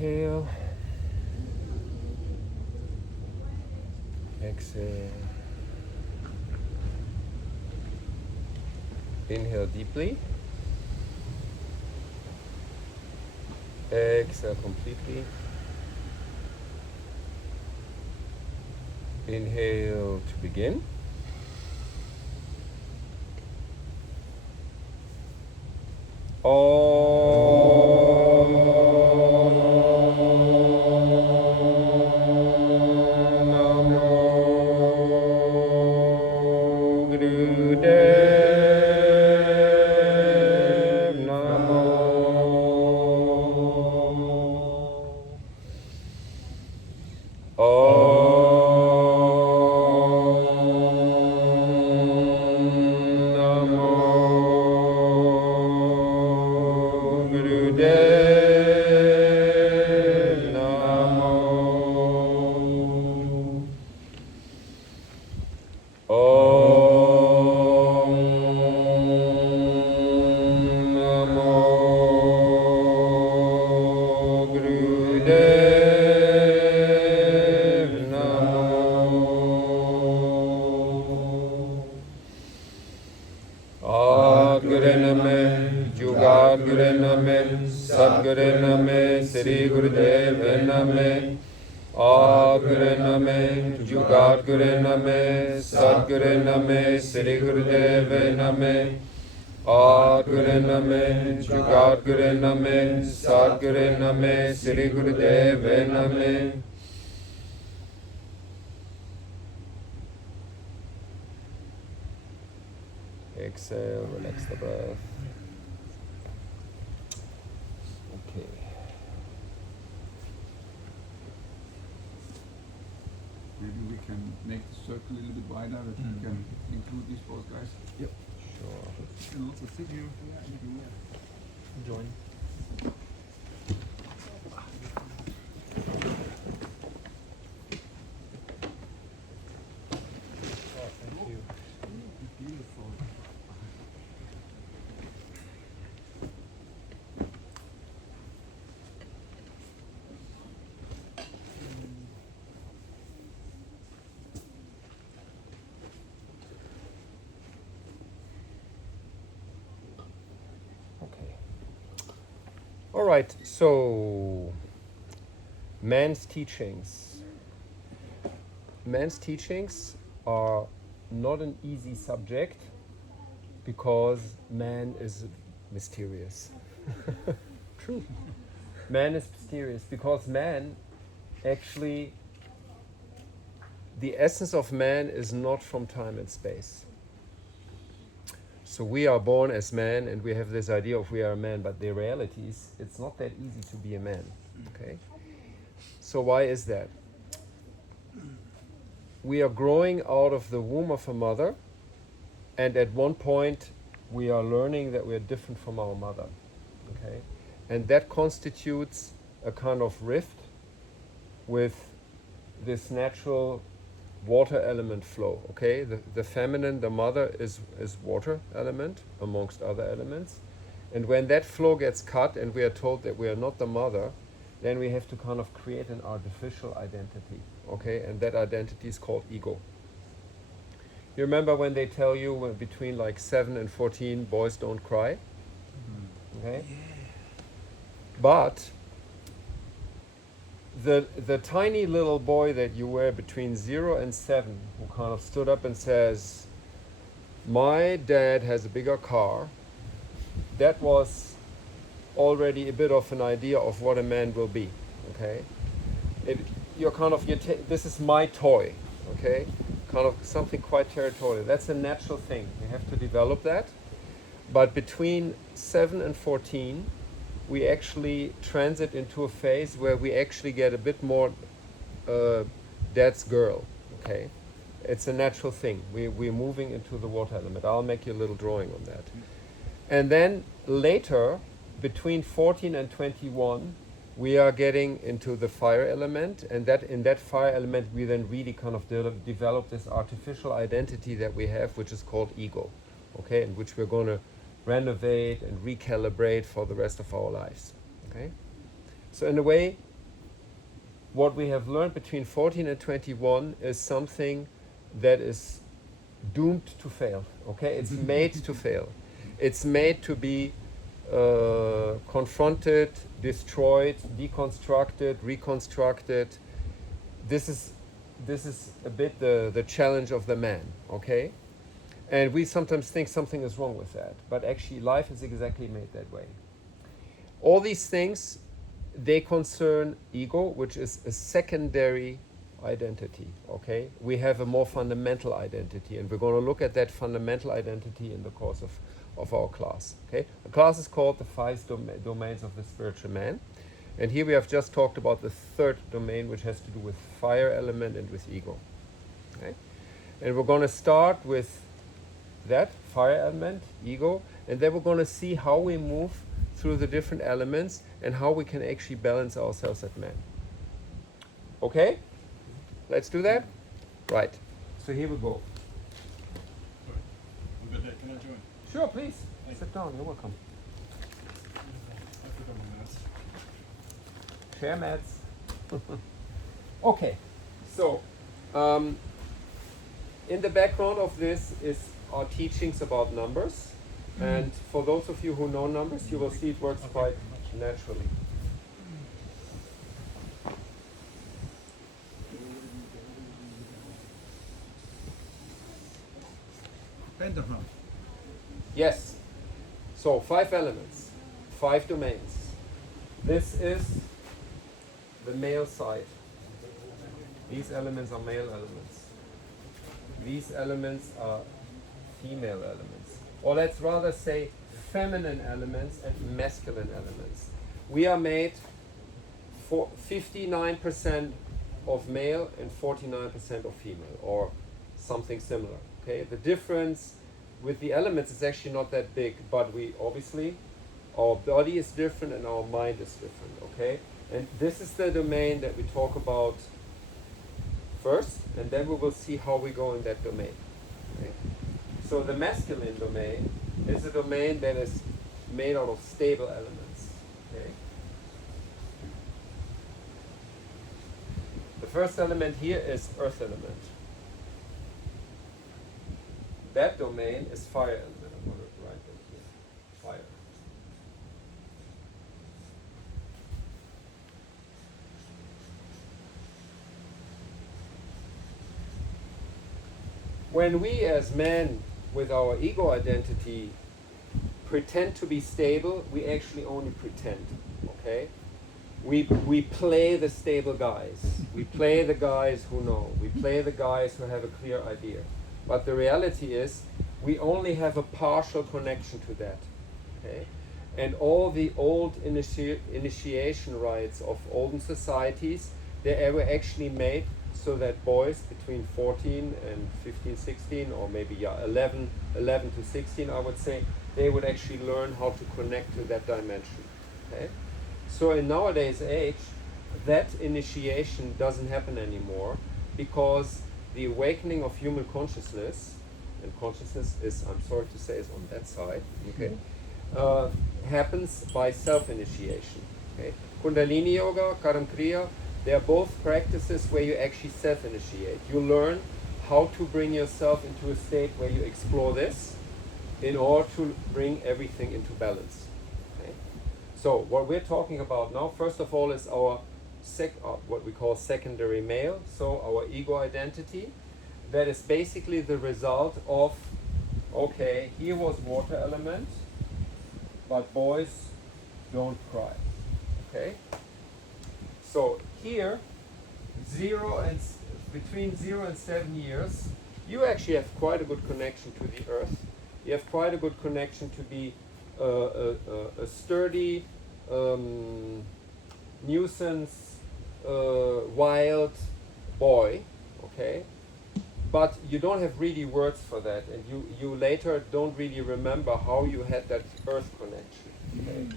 Inhale. Exhale. Inhale deeply. Exhale completely. Inhale to begin. Exhale, relax the breath. Okay. Maybe we can make the circle a little bit wider, that we can include these both guys. Yep. Sure. And also sit here. Join. Thank you. Beautiful. Okay. All right. So, man's teachings. Man's teachings are not an easy subject because man is mysterious. True. Man is mysterious because man actually, the essence of man is not from time and space. So we are born as man and we have this idea of we are a man, but the reality is it's not that easy to be a man. Okay? So why is that? We are growing out of the womb of a mother, and at one point we are learning that we are different from our mother. Okay? And that constitutes a kind of rift with this natural water element flow. Okay, the feminine, the mother is water element amongst other elements, and when that flow gets cut and we are told that we are not the mother, then we have to kind of create an artificial identity. Okay, and that identity is called ego. You remember when they tell you between like 7 and 14 boys don't cry? Okay, but the tiny little boy that you were between 0 and 7 who kind of stood up and says, my dad has a bigger car, that was already a bit of an idea of what a man will be. Okay, this is my toy. Okay, kind of something quite territorial. That's a natural thing. You have to develop that. But between 7 and 14 we actually transit into a phase where we actually get a bit more dad's girl. Okay, it's a natural thing. We're moving into the water element. I'll make you a little drawing on that. And then later, between 14 and 21, we are getting into the fire element, and that in that fire element we then really kind of develop this artificial identity that we have, which is called ego. Okay, and which we're going to renovate and recalibrate for the rest of our lives. Okay, so in a way what we have learned between 14 and 21 is something that is doomed to fail. Okay, it's made to fail. It's made to be confronted, destroyed, deconstructed, reconstructed. This is a bit the challenge of the man. Okay, and we sometimes think something is wrong with that, but actually life is exactly made that way. All these things, they concern ego, which is a secondary identity. Okay, we have a more fundamental identity, and we're going to look at that fundamental identity in the course of our class. Okay, the class is called the five domains of the spiritual man, and here we have just talked about the third domain, which has to do with fire element and with ego. Okay, and we're going to start with that fire element, ego, and then we're going to see how we move through the different elements and how we can actually balance ourselves as men. Okay? Let's do that? Right. So here we go. Sorry. I'm good here. Can I join? Sure, please. Thank Sit down. You're welcome. I forgot my mask. Share mats. Okay. So, in the background of this is our teachings about numbers. And for those of you who know numbers, you will see it works quite naturally. Pentagram. Yes. So 5 elements, 5 domains. This is the male side. These elements are male elements. These elements are female elements. Or let's rather say feminine elements and masculine elements. We are made for 59% of male and 49% of female, or something similar. Okay, the difference with the elements is actually not that big, but we obviously, our body is different and our mind is different. Okay, and this is the domain that we talk about first, and then we will see how we go in that domain. Okay? So the masculine domain is a domain that is made out of stable elements. Okay? The first element here is earth element. That domain is fire element. I'm going to write that here. Fire. When we as men with our ego identity pretend to be stable, we actually only pretend, okay? We play the stable guys. We play the guys who know. We play the guys who have a clear idea. But the reality is, we only have a partial connection to that, okay? And all the old initiation rites of olden societies, they were actually made so that boys between 14 and 15, 16, or maybe 11 to 16, I would say, they would actually learn how to connect to that dimension. Okay? So in nowadays age, that initiation doesn't happen anymore because the awakening of human consciousness, and consciousness is, I'm sorry to say, is on that side, okay, happens by self-initiation. Okay? Kundalini Yoga, Karam Kriya, they are both practices where you actually self-initiate. You learn how to bring yourself into a state where you explore this in order to bring everything into balance. Okay? So what we're talking about now, first of all, is our what we call secondary male, so our ego identity. That is basically the result of, okay, here was water element, but boys don't cry. Okay? So here, between 0 and 7 years, you actually have quite a good connection to the earth. You have quite a good connection to be a sturdy, nuisance, wild boy, okay? But you don't have really words for that, and you later don't really remember how you had that earth connection. Okay?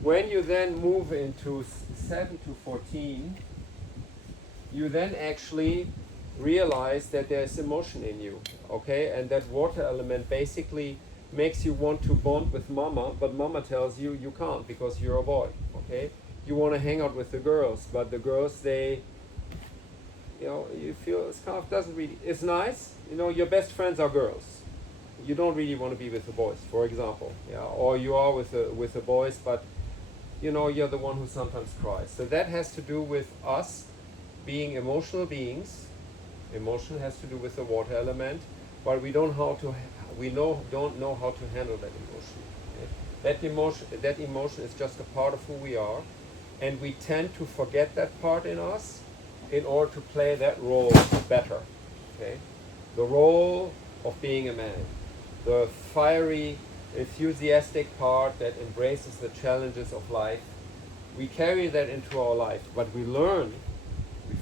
When you then move into 7 to 14, you then actually realize that there's emotion in you, okay? And that water element basically makes you want to bond with mama, but mama tells you you can't because you're a boy, okay? you want to hang out with the girls, but the girls, they, you know, you feel it's kind of doesn't really, it's nice, you know, your best friends are girls. You don't really want to be with the boys, for example, yeah, or you are with the boys, but you know, you're the one who sometimes cries. So that has to do with us being emotional beings. Emotion has to do with the water element, but we don't don't know how to handle that emotion. Okay? That emotion is just a part of who we are, and we tend to forget that part in us in order to play that role better. Okay, the role of being a man, the fiery, enthusiastic part that embraces the challenges of life. We carry that into our life, but we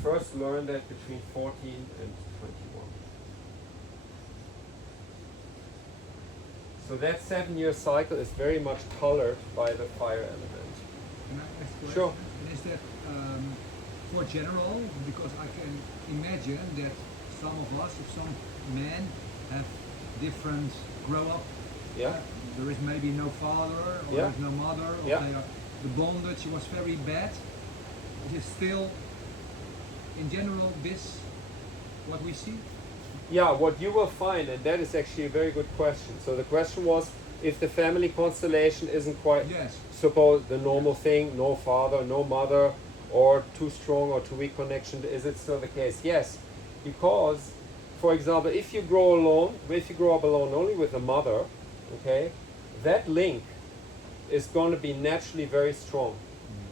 first learn that between 14 and 21. So that 7-year cycle is very much colored by the fire element. Can I ask a question? Sure. Is that for general? Because I can imagine that some of us, if some men have different grow up, Yeah. there is maybe no father or Yeah. there's no mother, or Yeah. they are, the bondage was very bad. Is it still, in general, this what we see? Yeah, what you will find, and that is actually a very good question. So the question was, if the family constellation isn't quite Yes. suppose the normal thing, no father, no mother, or too strong or too weak connection, is it still the case? Yes, because, for example, if you grow up alone only with a mother, okay, that link is going to be naturally very strong,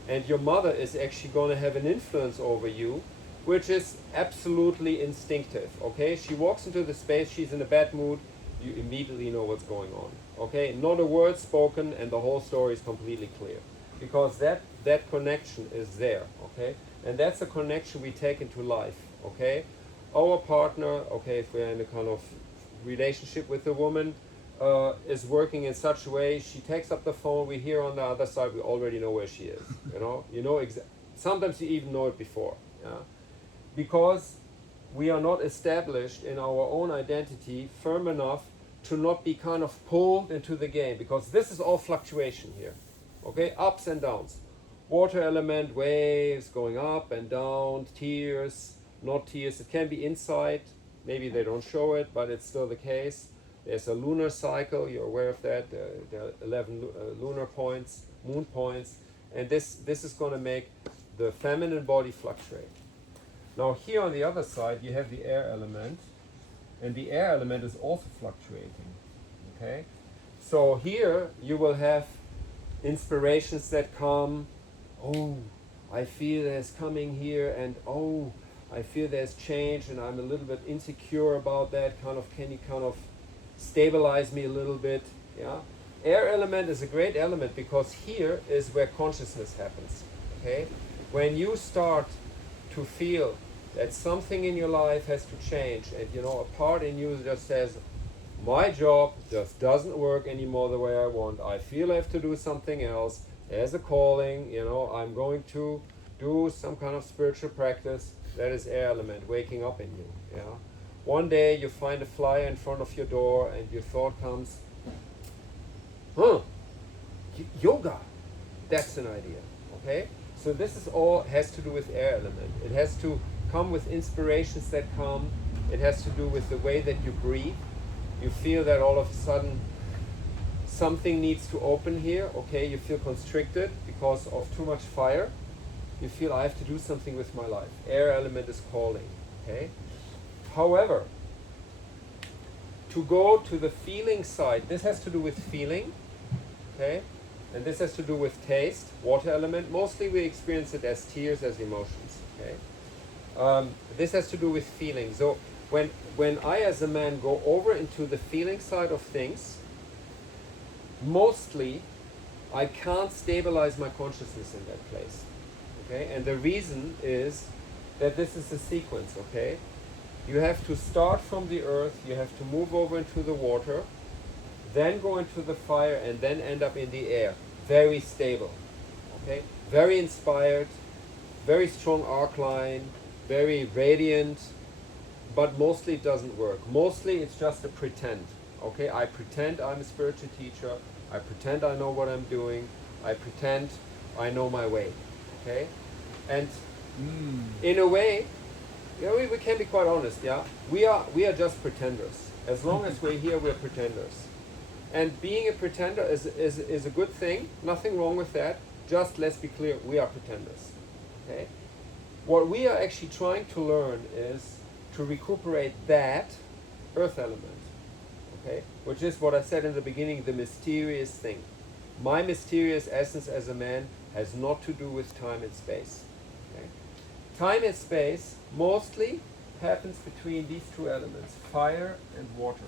and your mother is actually going to have an influence over you, which is absolutely instinctive. Okay, she walks into the space, she's in a bad mood, you immediately know what's going on. Okay, not a word spoken, and the whole story is completely clear, because that connection is there. Okay, and that's a connection we take into life. Okay, our partner, okay, if we're in a kind of relationship with a woman, is working in such a way, she takes up the phone, we hear on the other side, we already know where she is. You know sometimes you even know it before. Yeah? Because we are not established in our own identity firm enough to not be kind of pulled into the game, because this is all fluctuation here. Okay, ups and downs. Water element, waves going up and down, tears, not tears. It can be insight, maybe they don't show it, but it's still the case. There's a lunar cycle, you're aware of that. There are 11 lunar points, moon points, and this is going to make the feminine body fluctuate. Now here on the other side you have the air element, and the air element is also fluctuating. Okay, so here you will have inspirations that come. Oh, I feel there's coming here, and oh, I feel there's change, and I'm a little bit insecure about that. Can you kind of stabilize me a little bit? Yeah. Air element is a great element because here is where consciousness happens. Okay, when you start to feel that something in your life has to change, and a part in you just says, my job just doesn't work anymore the way I want. I feel I have to do something else. There's a calling, I'm going to do some kind of spiritual practice. That is air element waking up in you. Yeah. One day you find a flyer in front of your door and your thought comes, yoga, that's an idea. Okay? So this is all has to do with air element. It has to come with inspirations that come. It has to do with the way that you breathe. You feel that all of a sudden something needs to open here. Okay, you feel constricted because of too much fire. You feel I have to do something with my life. Air element is calling. Okay. However, to go to the feeling side, this has to do with feeling. Okay, and this has to do with taste. Water element. Mostly we experience it as tears, as emotions. Okay. This has to do with feeling. So when I as a man go over into the feeling side of things, mostly I can't stabilize my consciousness in that place. Okay, and the reason is that this is a sequence. Okay, you have to start from the earth, you have to move over into the water, then go into the fire, and then end up in the air. Very stable. Okay, very inspired, very strong arc line, very radiant, but mostly it doesn't work. Mostly it's just a pretend. Okay, I pretend I'm a spiritual teacher, I pretend I know what I'm doing, I pretend I know my way. okay? And in a way, we can be quite honest, yeah? We are just pretenders. As long as we're here, we're pretenders. And being a pretender is a good thing, nothing wrong with that. Just let's be clear, we are pretenders, okay? What we are actually trying to learn is to recuperate that earth element, okay? Which is what I said in the beginning, the mysterious thing. My mysterious essence as a man has not to do with time and space, okay? Time and space mostly happens between these two elements, fire and water.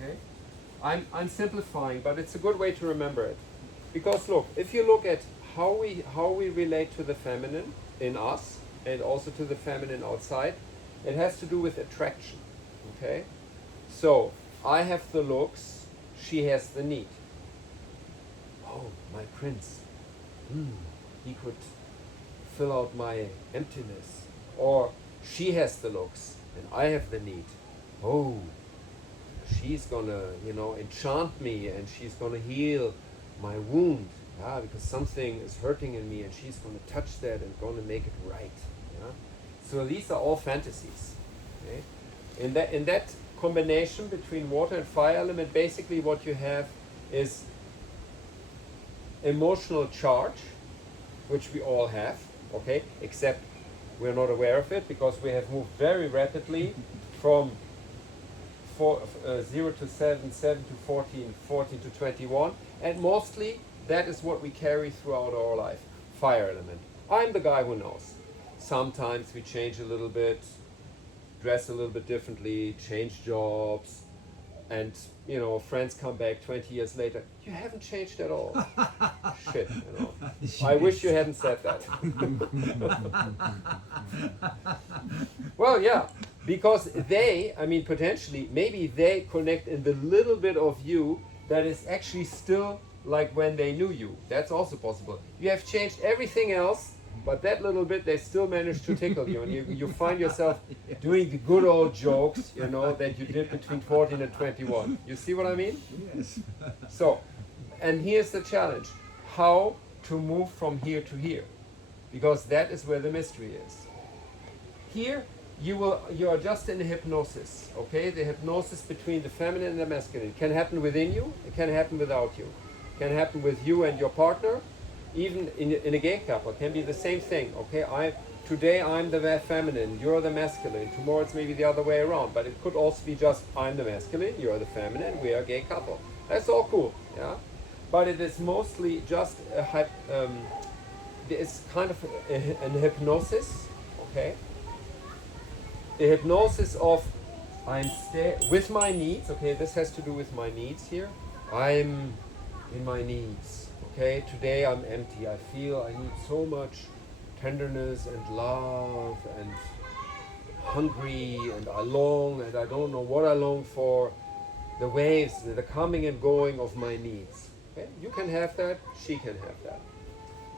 Okay? I'm simplifying, but it's a good way to remember it. Because look, if you look at how we relate to the feminine in us and also to the feminine outside, it has to do with attraction. Okay? So I have the looks, she has the need. Oh, my prince. He could fill out my emptiness. Or she has the looks and I have the need. Oh, she's gonna, enchant me and she's gonna heal my wound, because something is hurting in me and she's gonna touch that and gonna make it right. Yeah? So these are all fantasies. Okay? In that combination between water and fire element, basically what you have is emotional charge, which we all have, okay, except we're not aware of it because we have moved very rapidly from 0 to 7, 7 to 14, 14 to 21, and mostly that is what we carry throughout our life. Fire element. I'm the guy who knows. Sometimes we change a little bit, dress a little bit differently, change jobs, and friends come back 20 years later. You haven't changed at all. Shit, I wish you hadn't said that. Well, yeah, because potentially, maybe they connect in the little bit of you that is actually still like when they knew you. That's also possible. You have changed everything else, but that little bit, they still manage to tickle you, and you find yourself doing the good old jokes, that you did between 14 and 21. You see what I mean? Yes. So, and here's the challenge. How to move from here to here. Because that is where the mystery is. Here, you are just in a hypnosis, okay? The hypnosis between the feminine and the masculine. It can happen within you, it can happen without you. It can happen with you and your partner. Even in a gay couple, it can be the same thing, okay? Today I'm the feminine, you're the masculine. Tomorrow it's maybe the other way around, but it could also be just I'm the masculine, you're the feminine, we are a gay couple. That's all cool, yeah? But it is mostly just it's kind of an hypnosis, okay? A hypnosis of with my needs, okay? This has to do with my needs here. I'm in my needs. Okay, today I'm empty. I feel I need so much tenderness and love and hungry, and I long and I don't know what I long for. The waves, the coming and going of my needs. Okay, you can have that, she can have that.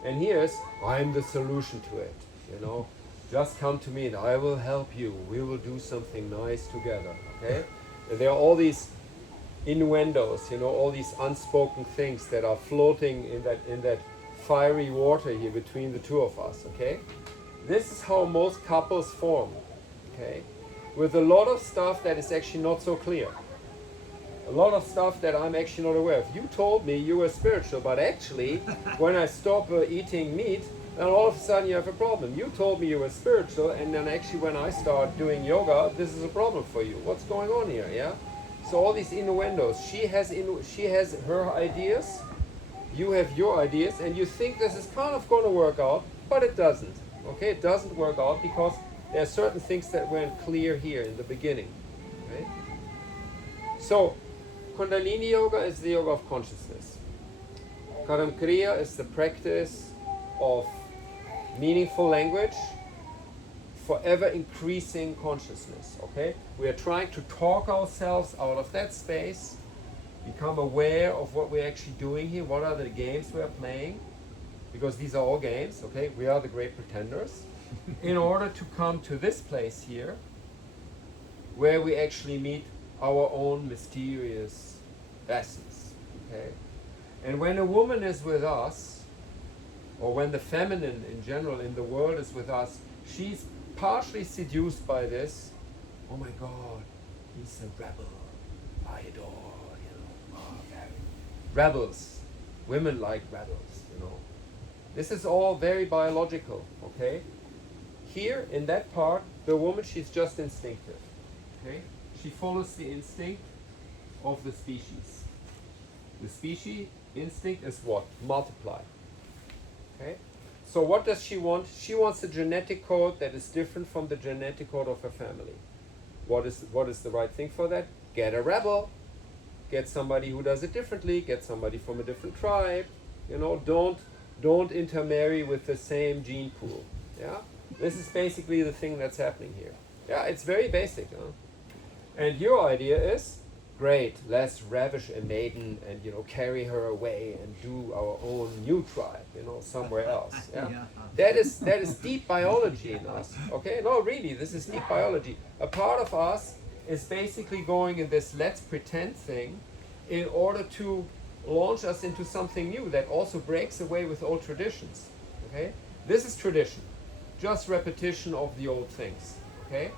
And here's, I'm the solution to it. Just come to me and I will help you. We will do something nice together. Okay, and there are all these innuendos, all these unspoken things that are floating in that fiery water here between the two of us, okay? This is how most couples form, okay? With a lot of stuff that is actually not so clear. A lot of stuff that I'm actually not aware of. You told me you were spiritual, but actually, when I stop eating meat, then all of a sudden you have a problem. You told me you were spiritual, and then actually when I start doing yoga, this is a problem for you. What's going on here, yeah? So all these innuendos, she has her ideas, you have your ideas, and you think this is kind of going to work out, but it doesn't. Okay, it doesn't work out because there are certain things that weren't clear here in the beginning. Okay? So, Kundalini Yoga is the yoga of consciousness. Karam Kriya is the practice of meaningful language, forever increasing consciousness, okay? We are trying to talk ourselves out of that space, become aware of what we're actually doing here, what are the games we are playing, because these are all games, okay? We are the great pretenders, in order to come to this place here, where we actually meet our own mysterious essence, okay? And when a woman is with us, or when the feminine in general in the world is with us, she's partially seduced by this. Oh my God, he's a rebel. I adore, rebels. Women like rebels. This is all very biological, okay? Here, in that part, the woman, she's just instinctive, okay? She follows the instinct of the species. The species instinct is what? Multiply, okay? So what does she want? She wants a genetic code that is different from the genetic code of her family. What is the right thing for that? Get a rebel. Get somebody who does it differently. Get somebody from a different tribe. Don't intermarry with the same gene pool. Yeah, this is basically the thing that's happening here. Yeah, it's very basic. Huh? And your idea is, great. Let's ravish a maiden and carry her away and do our own new tribe. Somewhere else. Yeah, Yeah. that is deep biology in us. Okay, no, really, this is deep biology. A part of us is basically going in this let's pretend thing in order to launch us into something new that also breaks away with old traditions. Okay? This is tradition, just repetition of the old things. Okay?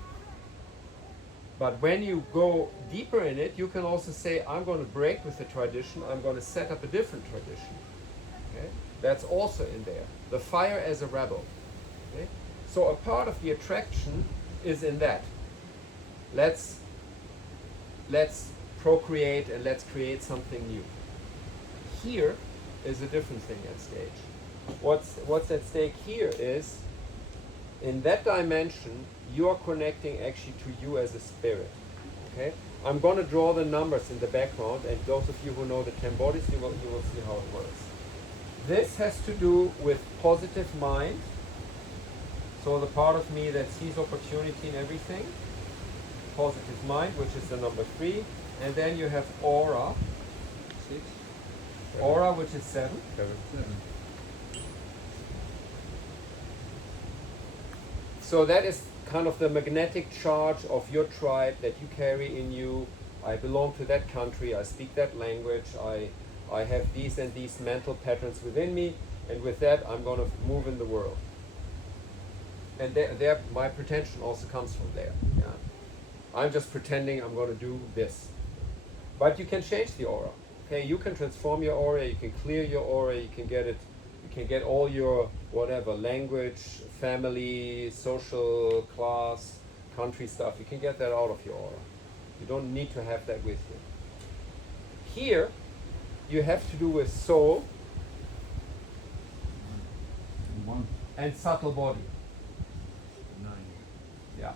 But when you go deeper in it, you can also say, I'm going to break with the tradition, I'm going to set up a different tradition. Okay? That's also in there. The fire as a rebel. Okay? So a part of the attraction is in that. Let's procreate and let's create something new. Here is a different thing at stake. What's at stake here is, in that dimension, you are connecting actually to you as a spirit. Okay? I'm going to draw the numbers in the background, and those of you who know the 10 bodies, you will see how it works. This has to do with positive mind. So the part of me that sees opportunity in everything. Positive mind, which is the number 3. And then you have aura. 6, Aura, which is 7. 7. So that is kind of the magnetic charge of your tribe that you carry in you. I belong to that country, I speak that language, I have these and these mental patterns within me, and with that I'm going to move in the world. And there my pretension also comes from there. Yeah? I'm just pretending I'm going to do this. But you can change the aura. Okay, you can transform your aura, you can clear your aura, you can get all your whatever, language, family, social class, country stuff, you can get that out of your aura. You don't need to have that with you. Here, you have to do with soul And 1. and subtle body. 9. Yeah.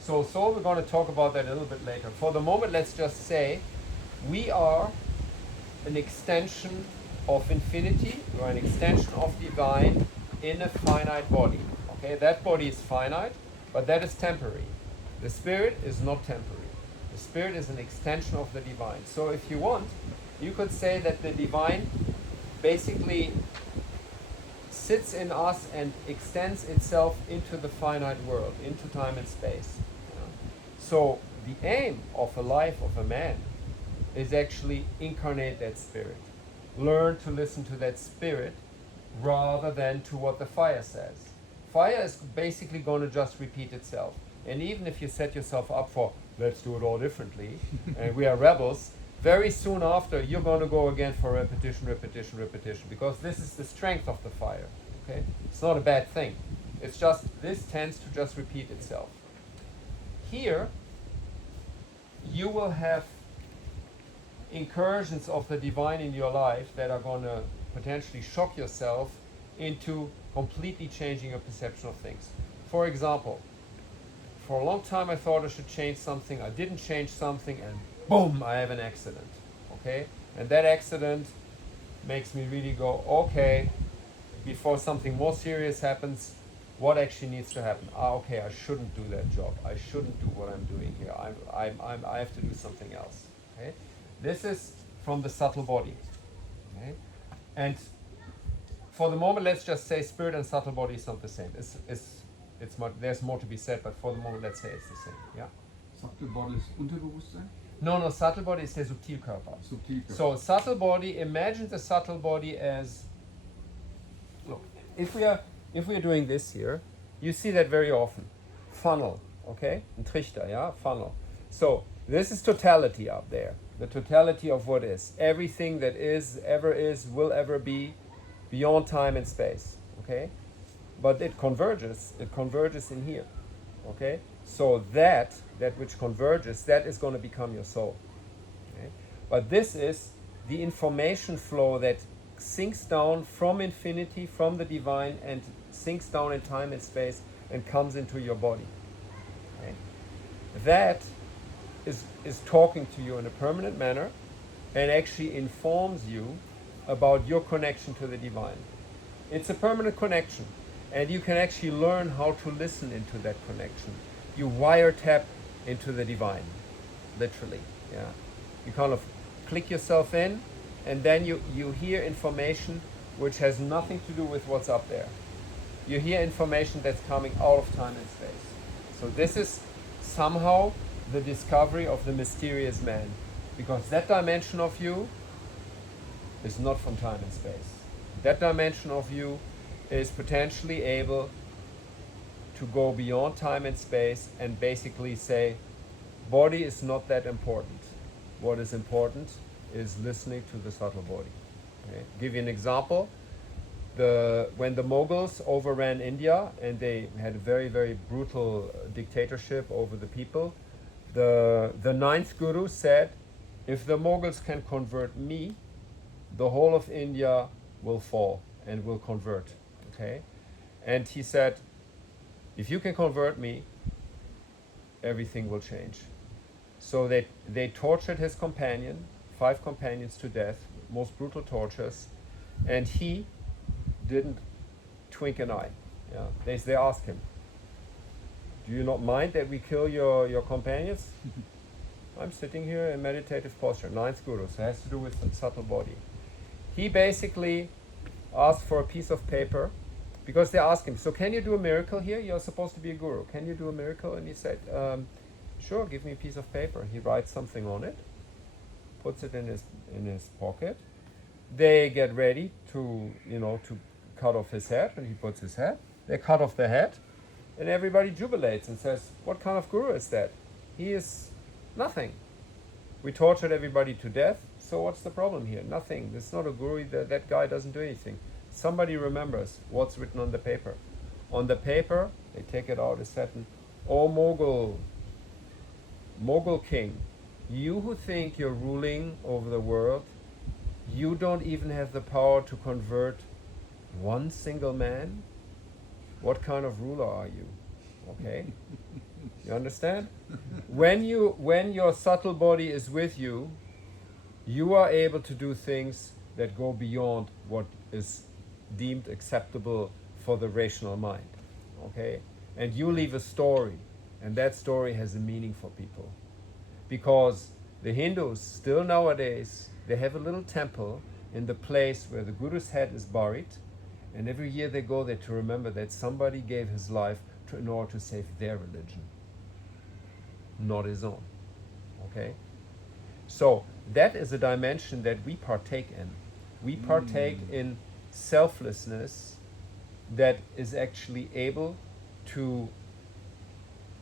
So soul, we're going to talk about that a little bit later. For the moment, let's just say we are an extension of infinity, or an extension of divine in a finite body. Okay, that body is finite, but that is temporary. The spirit is not temporary. The spirit is an extension of the divine. So if you want, you could say that the divine basically sits in us and extends itself into the finite world, into time and space. So the aim of a life of a man is actually incarnate that spirit. Learn to listen to that spirit rather than to what the fire says. Fire is basically going to just repeat itself. And even if you set yourself up for, let's do it all differently, and we are rebels, very soon after you're going to go again for repetition, repetition, repetition, because this is the strength of the fire. Okay? It's not a bad thing. It's just, this tends to just repeat itself. Here, you will have incursions of the divine in your life that are going to potentially shock yourself into completely changing your perception of things. For example, for a long time I thought I should change something, I didn't change something, and boom, I have an accident. Okay? And that accident makes me really go, okay, before something more serious happens, what actually needs to happen? Okay, I shouldn't do that job. I shouldn't do what I'm doing here. I have to do something else. Okay? This is from the subtle body. Okay? And for the moment, let's just say spirit and subtle body is not the same. There's more to be said, but for the moment, let's say it's the same. Yeah. Subtle body ist Unterbewusstsein? No, subtle body is der Subtilkörper. Subtilkörper. So subtle body, imagine the subtle body as, look, if we are doing this here, you see that very often. Funnel, okay? Ein Trichter, yeah? Funnel. So this is totality up there. The totality of what is. Everything that is, will ever be, beyond time and space, okay? But it converges in here, okay? So that which converges, that is going to become your soul. Okay? But this is the information flow that sinks down from infinity, from the divine, and sinks down in time and space and comes into your body. Okay? That is talking to you in a permanent manner and actually informs you about your connection to the divine. It's a permanent connection, and you can actually learn how to listen into that connection. You wiretap into the divine, literally. Yeah, you kind of click yourself in, and then you hear information which has nothing to do with what's up there. You hear information that's coming out of time and space. So this is somehow the discovery of the mysterious man, because that dimension of you is not from time and space. That dimension of you is potentially able to go beyond time and space and basically say, body is not that important. What is important is listening to the subtle body. Okay? Give you an example. When the Mughals overran India and they had a very, very brutal dictatorship over the people, the ninth guru said, if the Mughals can convert me, the whole of India will fall and will convert. Okay? And he said, if you can convert me, everything will change. So they tortured his companion, 5 companions to death, most brutal tortures, and he didn't twink an eye. Yeah. They asked him, do you not mind that we kill your companions? I'm sitting here in meditative posture, 9th guru, so it has to do with the subtle body. He basically asked for a piece of paper, because they asked him, so can you do a miracle here? You're supposed to be a guru. Can you do a miracle? And he said, sure, give me a piece of paper. He writes something on it, puts it in his pocket. They get ready to cut off his head, and he puts his head. They cut off the head, and everybody jubilates and says, what kind of guru is that? He is nothing. We tortured everybody to death, so what's the problem here? Nothing. This is not a guru. That guy doesn't do anything. Somebody remembers what's written on the paper. On the paper, they take it out, it's written, "Oh Mogul king, you who think you're ruling over the world, you don't even have the power to convert one single man? What kind of ruler are you?" Okay? You understand? When your subtle body is with you, you are able to do things that go beyond what is deemed acceptable for the rational mind. Okay? And you leave a story, and that story has a meaning for people. Because the Hindus still nowadays, they have a little temple in the place where the Guru's head is buried, and every year they go there to remember that somebody gave his life in order to save their religion, not his own. Okay? So that is a dimension that we partake in. We partake in selflessness that is actually able to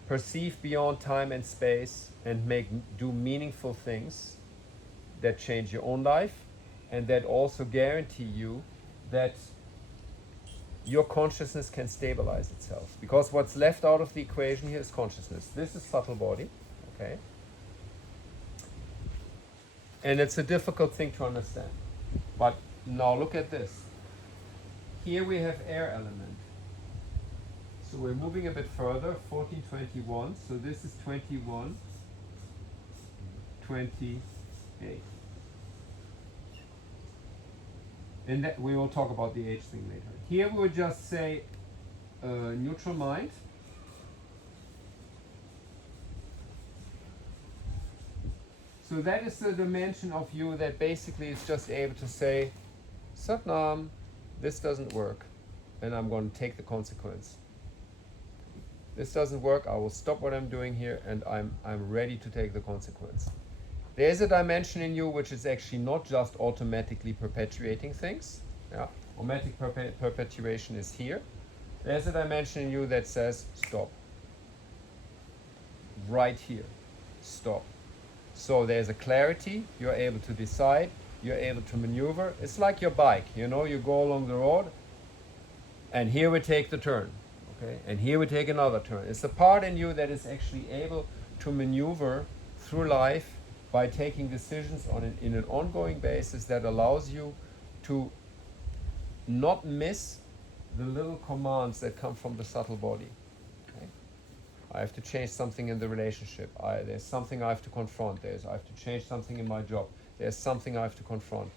perceive beyond time and space and do meaningful things that change your own life, and that also guarantee you that your consciousness can stabilize itself. Because what's left out of the equation here is consciousness. This is subtle body, okay? And it's a difficult thing to understand. But now look at this. Here we have air element. So we're moving a bit further, 1421. So this is 21, 28. And that we will talk about the age thing later. Here we would just say neutral mind. So that is the dimension of you that basically is just able to say, Satnam, this doesn't work, and I'm going to take the consequence. this doesn't work, I will stop what I'm doing here, and I'm ready to take the consequence. There's a dimension in you which is actually not just automatically perpetuating things. Yeah, automatic perpetuation is here. There's a dimension in you that says stop. Right here, stop. So there's a clarity, you're able to decide, you're able to maneuver. It's like your bike, you know, you go along the road, and here we take the turn, okay? And here we take another turn. It's the part in you that is actually able to maneuver through life by taking decisions in an ongoing basis that allows you to not miss the little commands that come from the subtle body. Okay? I have to change something in the relationship. There's something I have to confront. I have to change something in my job. There's something I have to confront.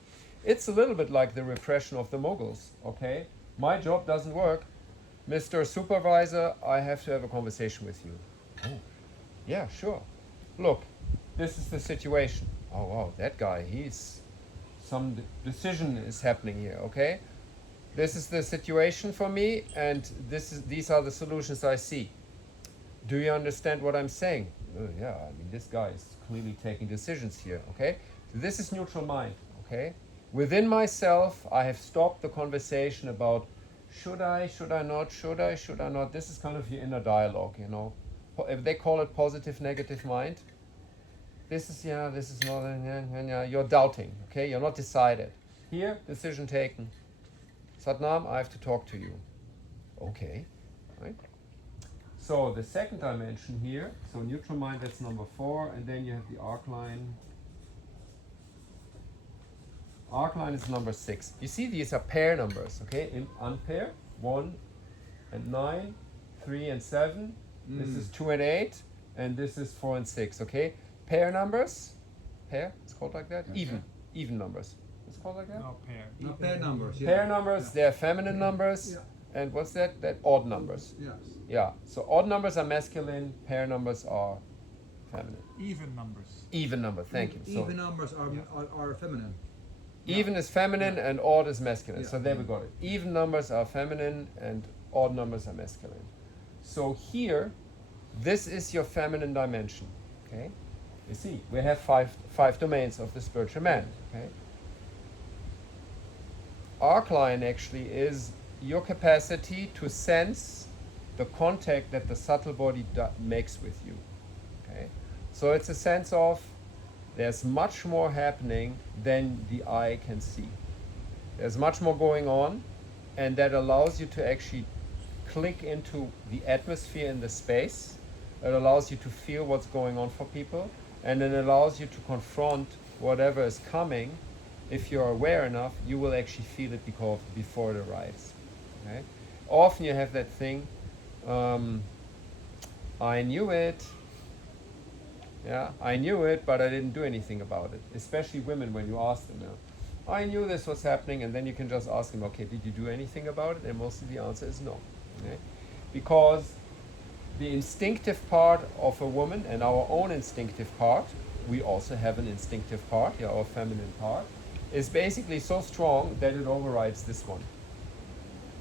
It's a little bit like the repression of the Mughals. Okay, my job doesn't work. Mr. Supervisor, I have to have a conversation with you. Oh, yeah, sure. Look, this is the situation. Oh, wow, that guy, some decision is happening here, okay? This is the situation for me, and these are the solutions I see. Do you understand what I'm saying? Yeah, I mean, this guy is clearly taking decisions here, okay? So this is neutral mind, okay? Within myself, I have stopped the conversation about should I not, should I not? This is kind of your inner dialogue, you know? If they call it positive, negative mind, this is not, you're doubting, okay? You're not decided. Here, decision taken. Satnam, I have to talk to you. Okay, right? So the second dimension here, so neutral mind, that's number 4, and then you have the arc line. Arc line is number 6. You see, these are pair numbers, okay? In unpair, 1 and 9, 3 and 7. This is 2 and 8, and this is 4 and 6, okay? Pair numbers, pair, it's called like that? Yes. Even numbers. It's called like that? No pair. No, pair numbers. Yeah. Pair numbers, Yeah. they're feminine numbers. Yeah. And what's that? Odd numbers. Yes. Yeah, so odd numbers are masculine, pair numbers are feminine. Even numbers. Even number, thank you. So Even numbers are feminine. even is feminine and odd is masculine. Yeah. So there we got it. Even numbers are feminine and odd numbers are masculine. So here, this is your feminine dimension. Okay? You see, we have five domains of the spiritual man. Okay? Arc line actually is your capacity to sense the contact that the subtle body makes with you. Okay? So it's a sense of there's much more happening than the eye can see. There's much more going on, and that allows you to actually click into the atmosphere in the space. It allows you to feel what's going on for people, and it allows you to confront whatever is coming. If you're aware enough, you will actually feel it before it arrives. Okay? Often you have that thing, I knew it, yeah, I knew it, but I didn't do anything about it. Especially women, when you ask them, I knew this was happening, and then you can just ask them, okay, did you do anything about it? And mostly the answer is no. Okay? Because the instinctive part of a woman and our own instinctive part, we also have an instinctive part, yeah, our feminine part, is basically so strong that it overrides this one.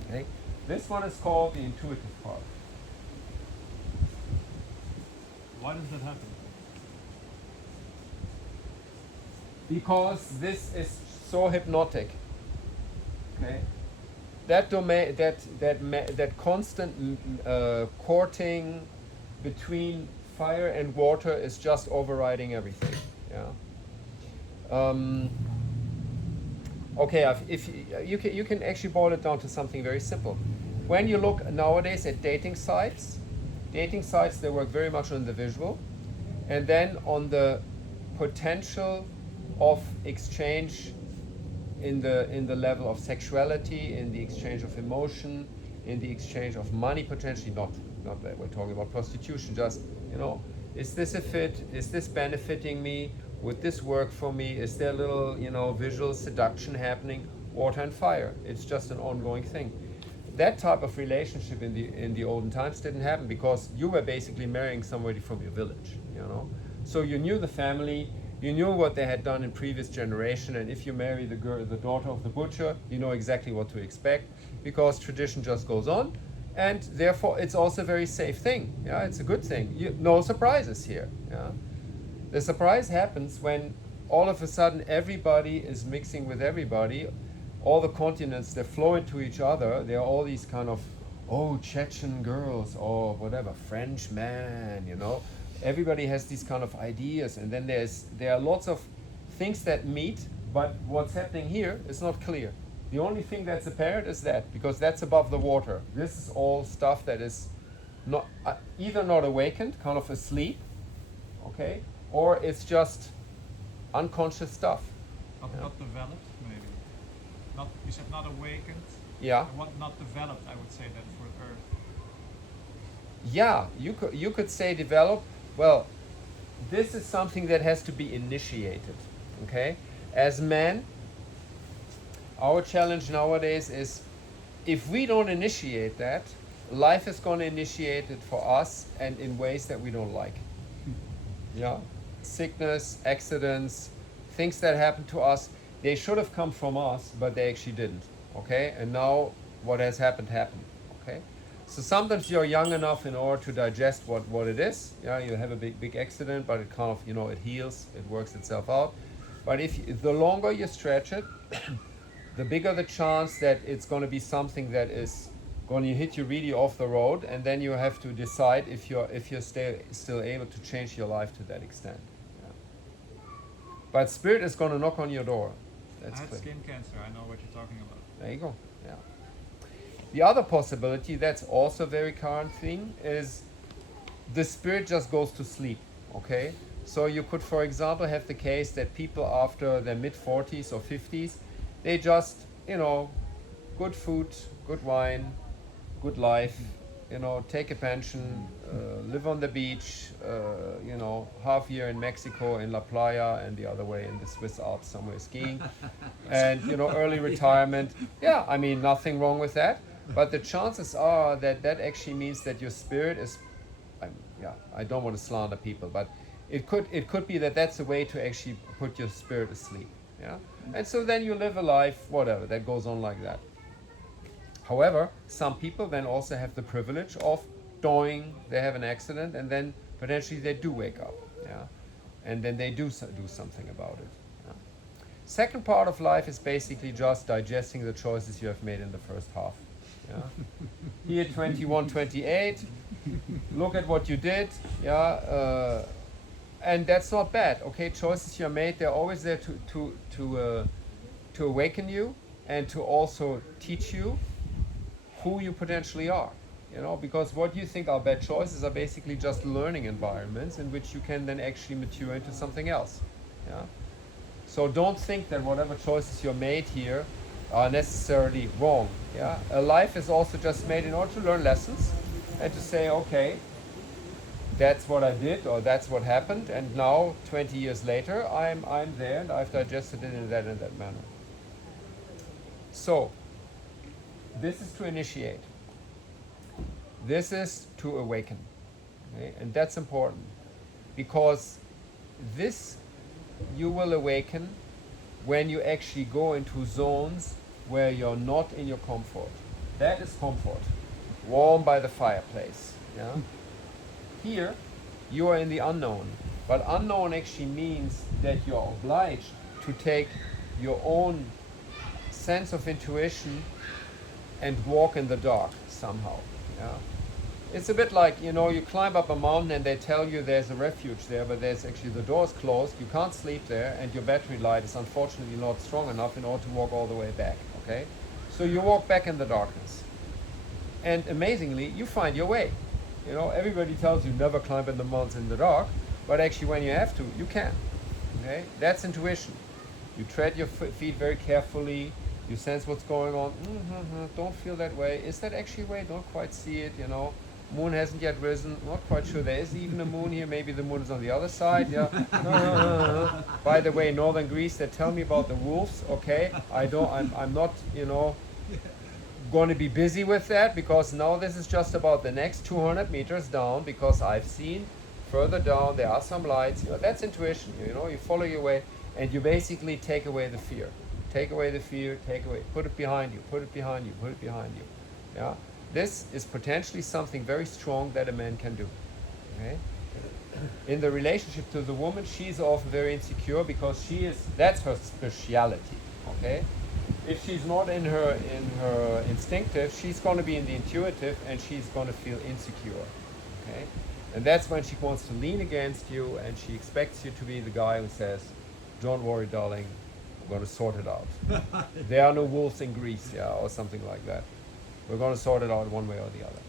Okay? This one is called the intuitive part. Why does that happen? Because this is so hypnotic. Okay? That domain, that constant courting between fire and water is just overriding everything. Yeah. Okay, if you can actually boil it down to something very simple. When you look nowadays at dating sites, they work very much on the visual, and then on the potential of exchange in the level of sexuality, in the exchange of emotion, in the exchange of money, potentially not that we're talking about prostitution, just, is this a fit? Is this benefiting me? Would this work for me? Is there a little, visual seduction happening? Water and fire. It's just an ongoing thing. That type of relationship in the olden times didn't happen because you were basically marrying somebody from your village, So you knew the family, you knew what they had done in previous generation, and if you marry the daughter of the butcher, you know exactly what to expect because tradition just goes on, and therefore it's also a very safe thing. Yeah, it's a good thing. No surprises here. Yeah, the surprise happens when all of a sudden everybody is mixing with everybody. All the continents, they flow into each other. There are all these kind of, oh, Chechen girls or whatever, French man, you know. Everybody has these kind of ideas, and then there are lots of things that meet, but what's happening here is not clear. The only thing that's apparent is that, because that's above the water. This is all stuff that is not either not awakened, kind of asleep, okay, or it's just unconscious stuff. Not developed, maybe. Not, you said not awakened. Yeah. What not developed? I would say that for Earth. Yeah, you could say develop. Well, this is something that has to be initiated. Okay, as men, our challenge nowadays is, if we don't initiate that, life is going to initiate it for us, and in ways that we don't like. Yeah, sickness, accidents, things that happen to us. They should have come from us, but they actually didn't. Okay, and now what has happened happened. Okay, so sometimes you're young enough in order to digest what it is. Yeah, you have a big accident, but it kind of, you know, it heals, it works itself out. But if the longer you stretch it, the bigger the chance that it's going to be something that is going to hit you really off the road, and then you have to decide if you're still able to change your life to that extent. Yeah. But spirit is going to knock on your door. That's I had clear. skin cancer. I know what you're talking about. There you go. Yeah. The other possibility that's also a very current thing is the spirit just goes to sleep. Okay. So you could, for example, have the case that people after their mid-40s or 50s, they just, you know, good food, good wine, good life, you know, take a pension, live on the beach, you know, half year in Mexico in La Playa, and the other way in the Swiss Alps somewhere skiing, and, you know, early retirement. Yeah, I mean, nothing wrong with that, but the chances are that that actually means that your spirit is, I don't want to slander people, but it could be that that's a way to actually put your spirit asleep. Yeah, and so then you live a life, whatever, that goes on like that. However, some people then also have the privilege of dying. They have an accident, and then potentially they do wake up. Yeah, and then they do something about it. Yeah? Second part of life is basically just digesting the choices you have made in the first half. Yeah, here 21, 28. Look at what you did. Yeah. And that's not bad, okay? Choices you made, they're always there to awaken you and to also teach you who you potentially are, you know? Because what you think are bad choices are basically just learning environments in which you can then actually mature into something else, yeah? So don't think that whatever choices you made here are necessarily wrong, yeah? A life is also just made in order to learn lessons and to say, okay, that's what I did, or that's what happened, and now 20 years later I'm there and I've digested it in that manner. So this is to initiate, this is to awaken, okay? And that's important, because this you will awaken when you actually go into zones where you're not in your comfort. That is comfort, warm by the fireplace, yeah? Here, you are in the unknown, but unknown actually means that you're obliged to take your own sense of intuition and walk in the dark somehow. Yeah? It's a bit like, you know, you climb up a mountain and they tell you there's a refuge there, but there's actually, the door's closed, you can't sleep there, and your battery light is unfortunately not strong enough in order to walk all the way back, okay? So you walk back in the darkness. And amazingly, you find your way. You know, everybody tells you never climb in the mountains in the dark, but actually when you have to, you can. Okay? That's intuition. You tread your feet very carefully, you sense what's going on. Don't feel that way. Is that actually a way? Don't quite see it, you know. Moon hasn't yet risen, not quite sure there is even a moon here, maybe the moon is on the other side, yeah. By the way, northern Greece, they tell me about the wolves, okay. I'm not, you know, going to be busy with that, because now this is just about the next 200 meters down, because I've seen further down there are some lights. You know, that's intuition. You know, you follow your way and you basically take away the fear, put it behind you, put it behind you, put it behind you. Yeah, this is potentially something very strong that a man can do. Okay? In the relationship to the woman, she's often very insecure because that's her speciality. Okay? If she's not in her instinctive, she's going to be in the intuitive, and she's going to feel insecure. Okay? And that's when she wants to lean against you, and she expects you to be the guy who says, "Don't worry, darling, we're going to sort it out. There are no wolves in Greece," or something like that. We're going to sort it out one way or the other.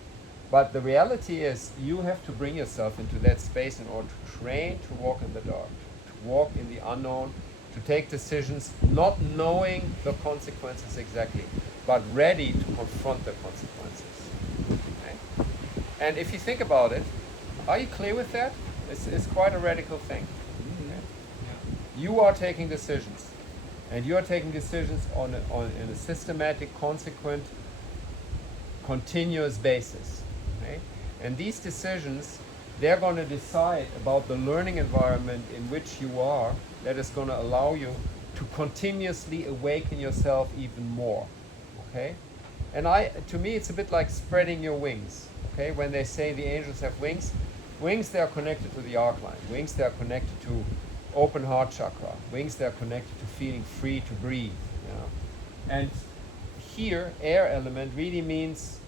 But the reality is, you have to bring yourself into that space in order to train to walk in the dark, to walk in the unknown, to take decisions not knowing the consequences exactly, but ready to confront the consequences. Okay? And if you think about it, are you clear with that? It's quite a radical thing. Okay? You are taking decisions, and you are taking decisions in a systematic, consequent, continuous basis. Okay? And these decisions, they're going to decide about the learning environment in which you are, that is going to allow you to continuously awaken yourself even more. Okay? And to me, it's a bit like spreading your wings. Okay? When they say the angels have wings, wings, they are connected to the arc line. Wings, they are connected to open heart chakra. Wings, they are connected to feeling free to breathe. You know? And here, air element really means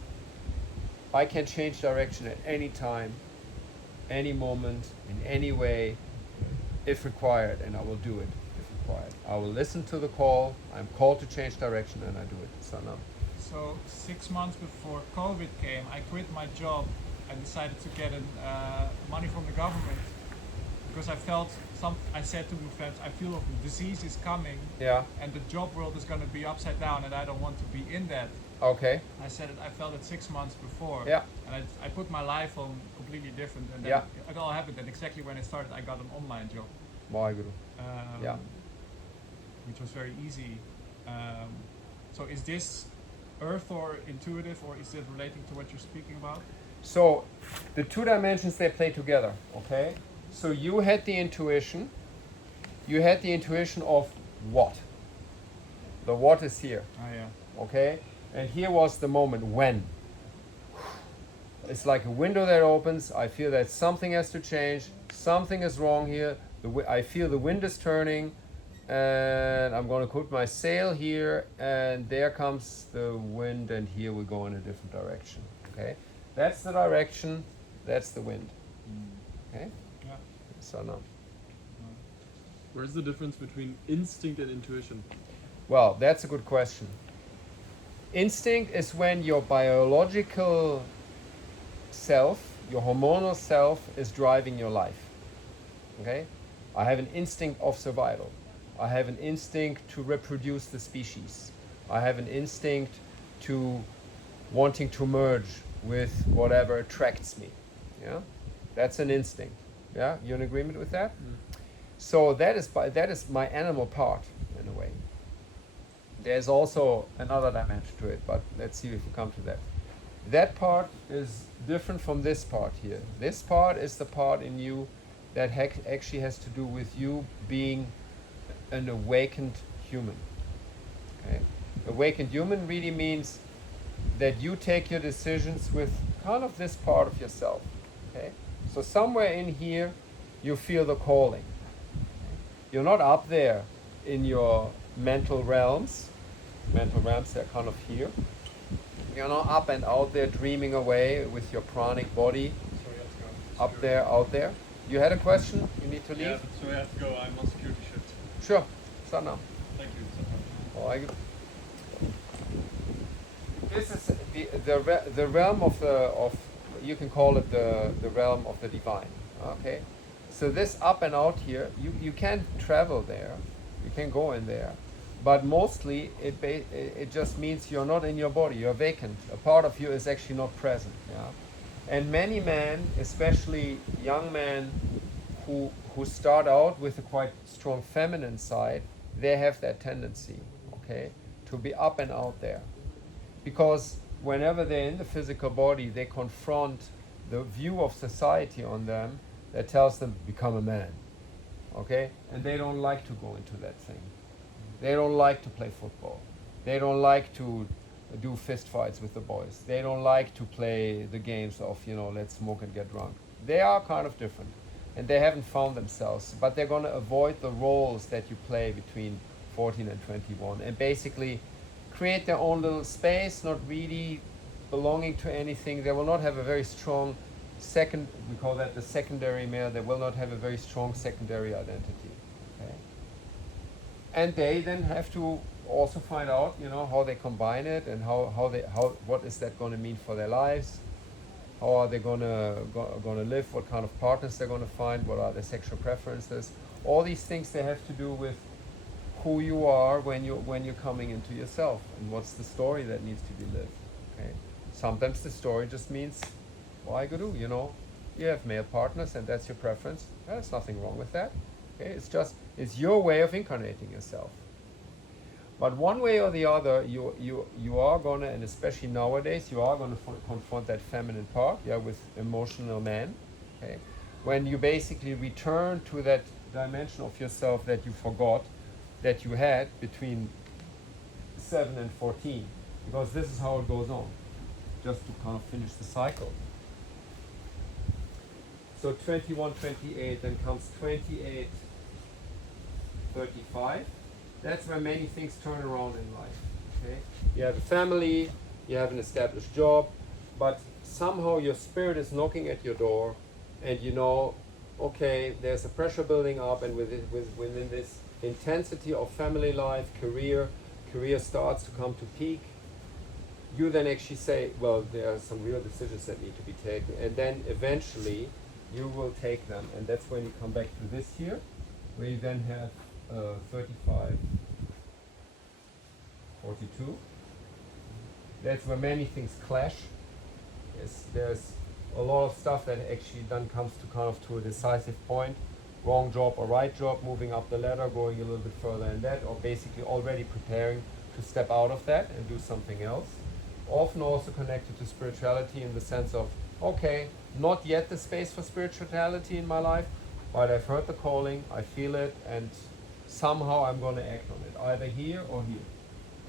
I can change direction at any time, any moment, in any way, if required, and I will do it if required. I will listen to the call. I'm called to change direction, and I do it. So no. So 6 months before COVID came, I quit my job. I decided to get money from the government because I felt I said to my friends, I feel the disease is coming, Yeah. and the job world is going to be upside down, and I don't want to be in that. Okay. I said it. I felt it 6 months before. Yeah. And I put my life on completely different, and then Yeah. it all happened. And exactly when I started, I got an online job. My guru. Yeah. Which was very easy. So is this earth or intuitive, or is it relating to what you're speaking about? So the two dimensions, they play together. Okay. So you had the intuition. You had the intuition of what? The what is here. Ah, yeah. Okay. And here was the moment when. It's like a window that opens. I feel that something has to change. Something is wrong here. I feel the wind is turning, and I'm going to put my sail here, and there comes the wind, and here we go in a different direction. Okay, that's the direction. That's the wind. Okay. Yeah. So no. Where's the difference between instinct and intuition? Well, that's a good question. Instinct is when your biological self, your hormonal self, is driving your life. Okay? I have an instinct of survival. I have an instinct to reproduce the species. I have an instinct to wanting to merge with whatever attracts me. Yeah? That's an instinct. Yeah? You in agreement with that? So that is my animal part, in a way. There's also another dimension to it, but let's see if we come to that. That part is different from this part here. This part is the part in you that actually has to do with you being an awakened human. Okay? Awakened human really means that you take your decisions with kind of this part of yourself. Okay? So somewhere in here, you feel the calling. You're not up there in your mental realms. Mental realms, they're kind of here. You're not up and out there dreaming away with your pranic body. Sorry, I have to go. Up there, out there. You had a question? You need to leave? Yeah, sorry, I have to go. I'm on security shift. Sure. Sana. Thank you. Oh, this is the realm of you can call it the realm of the divine. Okay. So this up and out here, you can travel there, you can go in there, but mostly it just means you're not in your body, you're vacant. A part of you is actually not present. Yeah? And many men, especially young men who start out with a quite strong feminine side, they have that tendency, okay, to be up and out there. Because whenever they're in the physical body, they confront the view of society on them that tells them, become a man, okay? And they don't like to go into that thing. They don't like to play football. They don't like to do fist fights with the boys. They don't like to play the games of, you know, let's smoke and get drunk. They are kind of different, and they haven't found themselves, but they're going to avoid the roles that you play between 14 and 21, and basically create their own little space, not really belonging to anything. They will not have a very strong we call that the secondary male. They will not have a very strong secondary identity. Okay? And they then have to also find out, you know, how they combine it, and what is that going to mean for their lives. How are they gonna live? What kind of partners they're gonna find? What are their sexual preferences? All these things they have to do with who you are when you're coming into yourself, and what's the story that needs to be lived. Okay. Sometimes the story just means, why guru, you know, you have male partners and that's your preference. There's nothing wrong with that. Okay. It's your way of incarnating yourself. But one way or the other, you are gonna, and especially nowadays, you are gonna confront that feminine part, yeah, with emotional man, okay? When you basically return to that dimension of yourself that you forgot, that you had between 7 and 14, because this is how it goes on, just to kind of finish the cycle. So 21, 28, then comes 28, 35. That's where many things turn around in life. Okay? You have a family, you have an established job, but somehow your spirit is knocking at your door, and you know, okay, there's a pressure building up, and within this intensity of family life, career starts to come to peak. You then actually say, well, there are some real decisions that need to be taken, and then eventually you will take them, and that's when you come back to this here, where you then have 35, 42. That's where many things clash. Yes, there's a lot of stuff that actually then comes to a decisive point. Wrong job or right job, moving up the ladder, going a little bit further in that, or basically already preparing to step out of that and do something else. Often also connected to spirituality in the sense of, okay, not yet the space for spirituality in my life, but I've heard the calling, I feel it, and somehow I'm going to act on it, either here or here.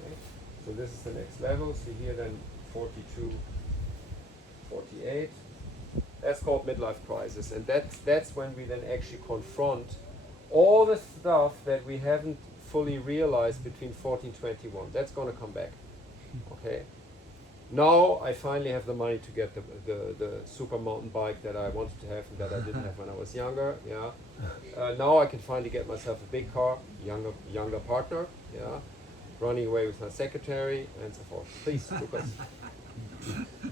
Okay? So this is the next level. So here then 42, 48. That's called midlife crisis, and that's when we then actually confront all the stuff that we haven't fully realized between 14 and 21. That's going to come back. Okay. Now I finally have the money to get the super mountain bike that I wanted to have and that I didn't have when I was younger. Yeah. Now I can finally get myself a big car, younger partner. Yeah. Running away with my secretary and so forth. Please, Lucas.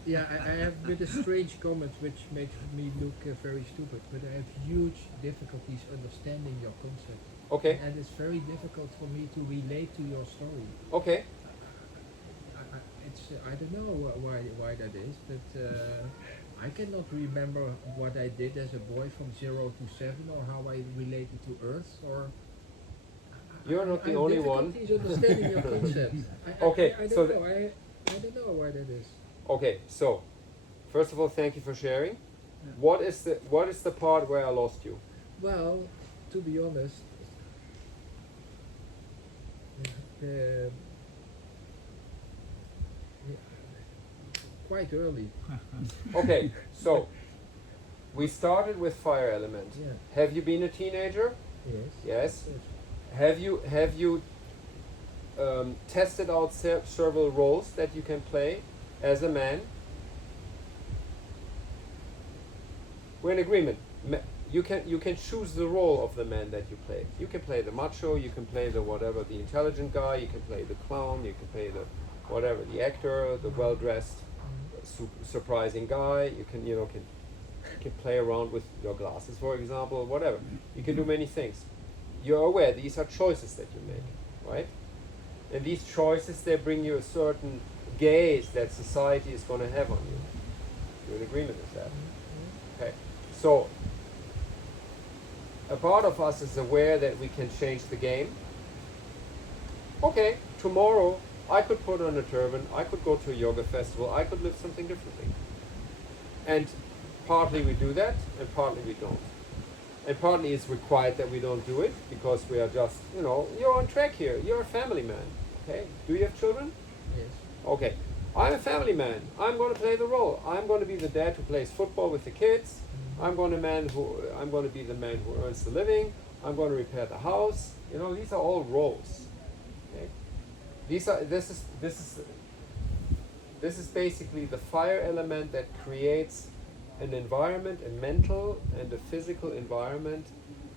Yeah, I have with a strange comment which makes me look very stupid, but I have huge difficulties understanding your concept. Okay. And it's very difficult for me to relate to your story. Okay. I don't know why that is, but I cannot remember what I did as a boy from 0 to 7, or how I related to Earth, or. You're not the only one. I have difficulties understanding your concept. Okay, I so don't know. I don't know why that is. Okay, so first of all, thank you for sharing. Yeah. What is the part where I lost you? Well, to be honest, quite early. Okay, so we started with fire element. Yeah. Have you been a teenager? Yes. Yes. Yes. Have you tested out several roles that you can play as a man? We're in agreement. You can choose the role of the man that you play. You can play the macho, you can play the whatever, the intelligent guy, you can play the clown, you can play the whatever, the actor, the well-dressed, surprising guy. You can play around with your glasses, for example, whatever. You can do many things. You're aware these are choices that you make, right? And these choices, they bring you a certain gaze that society is going to have on you. You're in agreement with that? Okay. So, a part of us is aware that we can change the game. Okay, tomorrow I could put on a turban, I could go to a yoga festival, I could live something differently. And partly we do that, and partly we don't. And partly it's required that we don't do it, because we are just, you're on track here. You're a family man, okay? Do you have children? Yes. Okay, I'm a family man. I'm going to play the role. I'm going to be the dad who plays football with the kids. I'm going to be the man who earns the living. I'm going to repair the house. You know, these are all roles. Okay? This is basically the fire element that creates an environment, a mental and a physical environment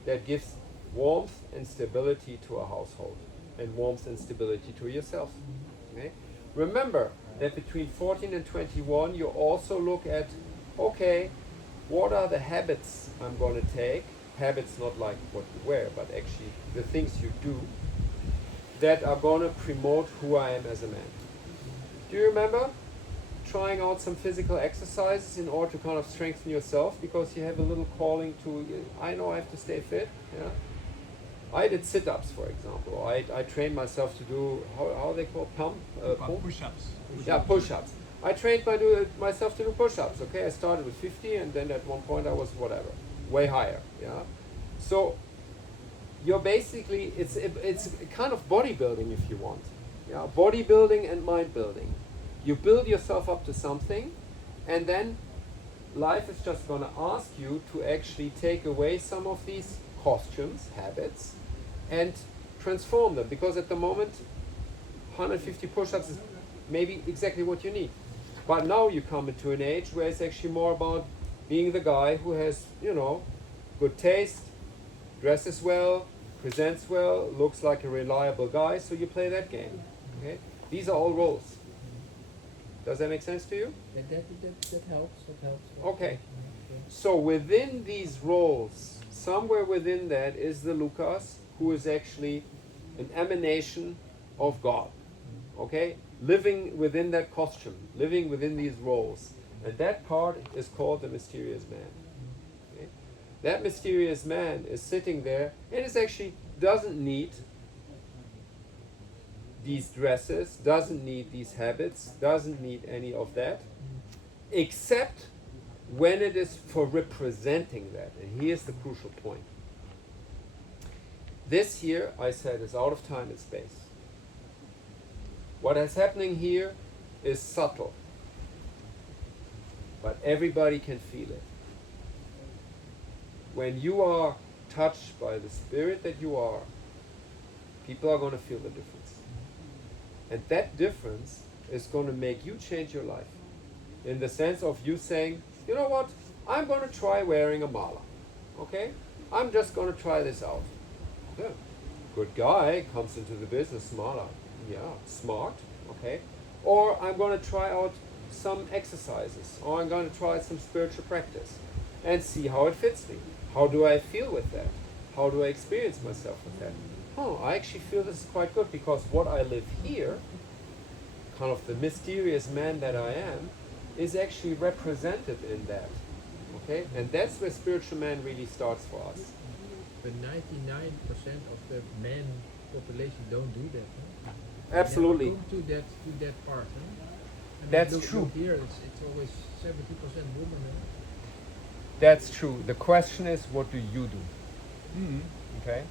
that gives warmth and stability to a household, and warmth and stability to yourself. Okay? Remember that between 14 and 21 you also look at, okay, what are the habits I'm going to take? Habits not like what you wear, but actually the things you do that are going to promote who I am as a man. Do you remember trying out some physical exercises in order to kind of strengthen yourself because you have a little calling to, I know I have to stay fit? Yeah. I did sit-ups, for example. I trained myself to do, how are they called? Pump? Push-ups. Yeah, push-ups. I trained myself to do push-ups. Okay, I started with 50, and then at one point I was whatever, way higher. Yeah, so you're basically it's kind of bodybuilding if you want. Yeah, bodybuilding and mind building. You build yourself up to something, and then life is just going to ask you to actually take away some of these costumes, habits, and transform them. Because at the moment, 150 push-ups is maybe exactly what you need. But now you come into an age where it's actually more about being the guy who has, you know, good taste, dresses well, presents well, looks like a reliable guy, so you play that game. Okay? These are all roles. Does that make sense to you? That helps. That helps. Okay. So within these roles, somewhere within that is the Lucas, who is actually an emanation of God. Okay? Living within that costume, living within these roles. And that part is called the mysterious man. Okay? That mysterious man is sitting there and is actually doesn't need these dresses, doesn't need these habits, doesn't need any of that, except when it is for representing that. And here's the crucial point. This here, I said, is out of time and space. What is happening here is subtle, but everybody can feel it. When you are touched by the spirit that you are, people are going to feel the difference. And that difference is going to make you change your life. In the sense of you saying, you know what, I'm going to try wearing a mala. Okay? I'm just going to try this out. Yeah. Good guy, comes into the business, mala. Yeah, smart. Okay? Or I'm going to try out some exercises. Or I'm going to try some spiritual practice. And see how it fits me. How do I feel with that? How do I experience myself with that? Oh, I actually feel this is quite good because what I live here, kind of the mysterious man that I am, is actually represented in that. Okay? And that's where spiritual man really starts for us. But 99% of the men population don't do that. Huh? Absolutely. They never go to that part. Huh? I mean, That's true. Look here, it's always 70% women. Huh? That's true. The question is, what do you do? Mm-hmm. Okay?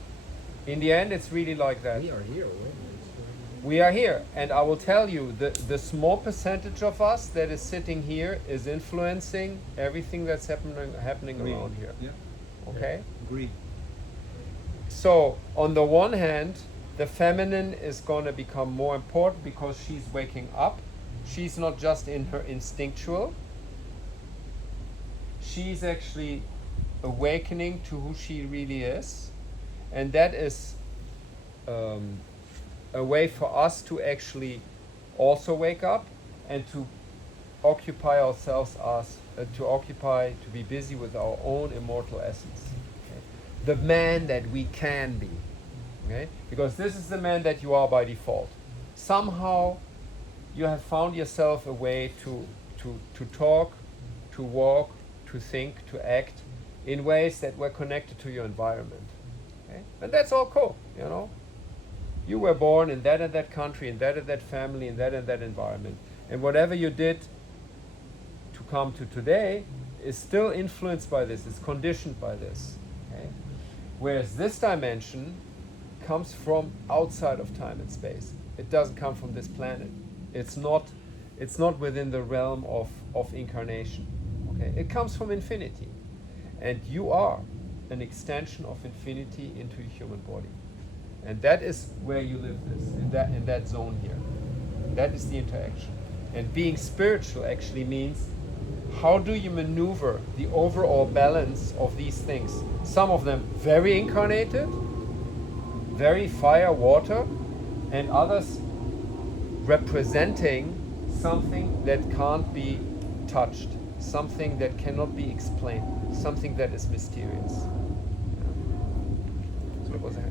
In the end, it's really like that. We are here. We are here, and I will tell you, the small percentage of us that is sitting here is influencing everything that's happening around here. Yeah. Okay? Agree. So, on the one hand, the feminine is going to become more important because she's waking up. She's not just in her instinctual. She's actually awakening to who she really is. And that is a way for us to actually also wake up and to occupy ourselves to be busy with our own immortal essence. Okay? The man that we can be. Okay? Because this is the man that you are by default. Somehow you have found yourself a way to talk, to walk, to think, to act in ways that were connected to your environment. Okay? And that's all cool, you know. You were born in that and that country, in that and that family, in that and that environment. And whatever you did to come to today is still influenced by this, is conditioned by this. Okay? Whereas this dimension comes from outside of time and space. It doesn't come from this planet. It's not within the realm of incarnation. Okay, it comes from infinity, and you are an extension of infinity into a human body, and that is where you live this in that zone here. That is the interaction. And being spiritual actually means, how do you maneuver the overall balance of these things? Some of them very incarnated, very fire, water, and others representing something that can't be touched, something that cannot be explained, something that is mysterious. So what was that?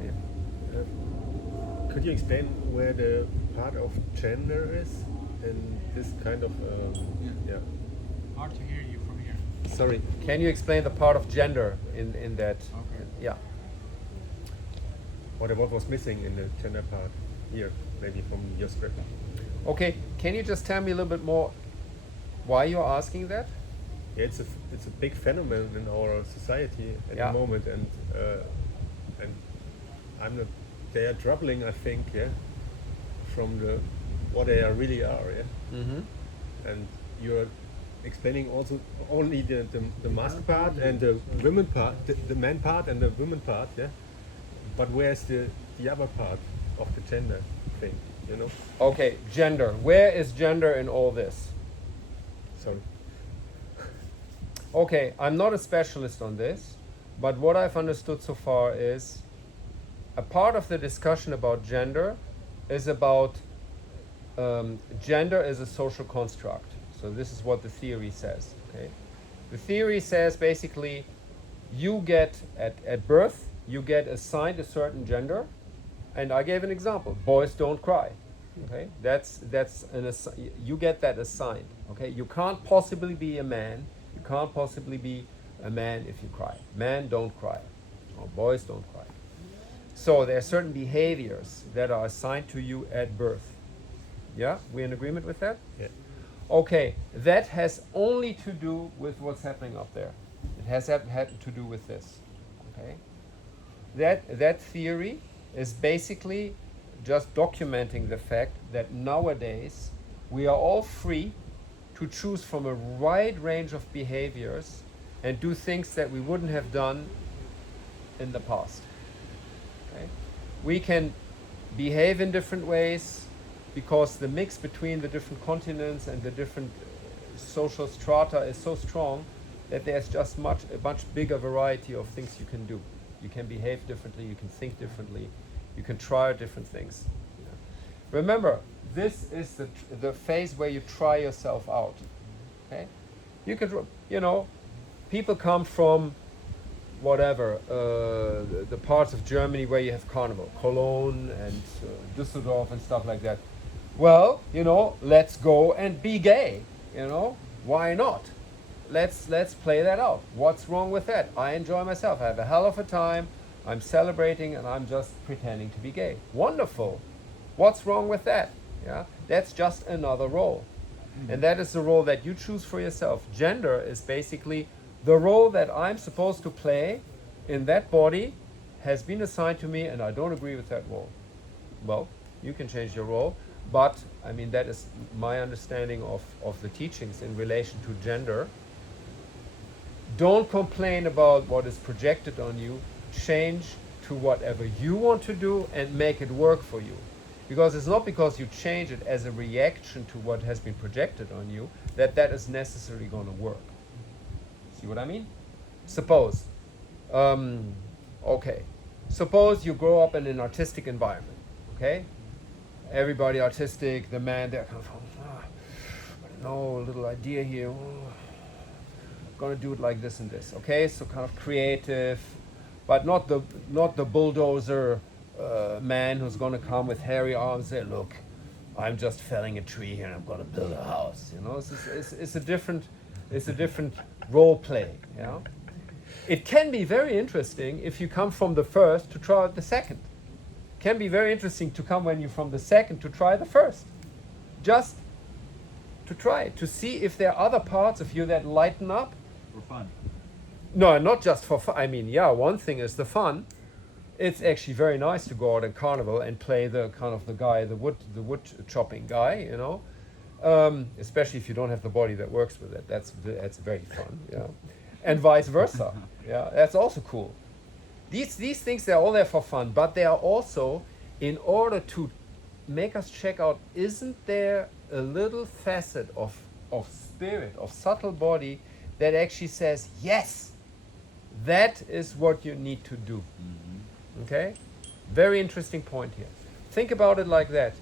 Could you explain where the part of gender is in this kind of yeah. Hard to hear you from here. Sorry, can you explain the part of gender in that? Okay. Yeah. What was missing in the gender part here, maybe from your script? Okay, can you just tell me a little bit more why you're asking that? Yeah, it's a big phenomenon in our society at Yeah. the moment, and I'm not. They are troubling, I think, yeah, from the what they are really are, yeah. Mm-hmm. And you're explaining also only the mask part and the women part, the man part and the women part, yeah. But where's the other part of the gender thing, you know? Okay, gender. Where is gender in all this? Sorry. Okay, I'm not a specialist on this, but what I've understood so far is a part of the discussion about gender is about gender is a social construct. So this is what the theory says. Okay, the theory says basically you get at birth you get assigned a certain gender, and I gave an example: boys don't cry. Okay, you get that assigned. Okay, you can't possibly be a man. You can't possibly be a man if you cry. Men don't cry, or boys don't cry. So there are certain behaviors that are assigned to you at birth. Yeah, we in agreement with that? Yeah. Okay, that has only to do with what's happening up there. It has had to do with this. Okay, that theory is basically just documenting the fact that nowadays we are all free to choose from a wide range of behaviors and do things that we wouldn't have done in the past. Okay? We can behave in different ways because the mix between the different continents and the different social strata is so strong that there's just a much bigger variety of things you can do. You can behave differently, you can think differently, you can try different things. Yeah. Remember, this is the phase where you try yourself out. Okay? You could, people come from whatever, the parts of Germany where you have carnival, Cologne and Düsseldorf and stuff like that. Well, let's go and be gay. Why not? Let's play that out. What's wrong with that? I enjoy myself. I have a hell of a time. I'm celebrating and I'm just pretending to be gay. Wonderful. What's wrong with that? Yeah, that's just another role. And that is the role that you choose for yourself. Gender is basically the role that I'm supposed to play in that body has been assigned to me, and I don't agree with that role. Well, you can change your role, but I mean that is my understanding of the teachings in relation to gender. Don't complain about what is projected on you. Change to whatever you want to do and make it work for you. Because it's not because you change it as a reaction to what has been projected on you that is necessarily going to work. See what I mean? Suppose, suppose you grow up in an artistic environment, okay? Everybody artistic, the man, they're kind of, I don't know, a little idea here, gonna do it like this and this, okay? So kind of creative, but not the bulldozer man who's gonna come with hairy arms and say, look, I'm just felling a tree here and I'm gonna build a house, It's a different role play, It can be very interesting if you come from the first to try out the second. It can be very interesting to come when you're from the second to try the first. Just to try, to see if there are other parts of you that lighten up. For fun. No, not just for fun. I mean, yeah, one thing is the fun. it's actually very nice to go out in carnival and play the kind of the guy, the wood chopping guy, you know. Especially if you don't have the body that works with it. That's very fun, yeah. And vice versa, yeah. That's also cool. These things, they're all there for fun, but they are also in order to make us check out, isn't there a little facet of spirit, of subtle body that actually says, yes, that is what you need to do. Okay? Very interesting point here. Think about it like that.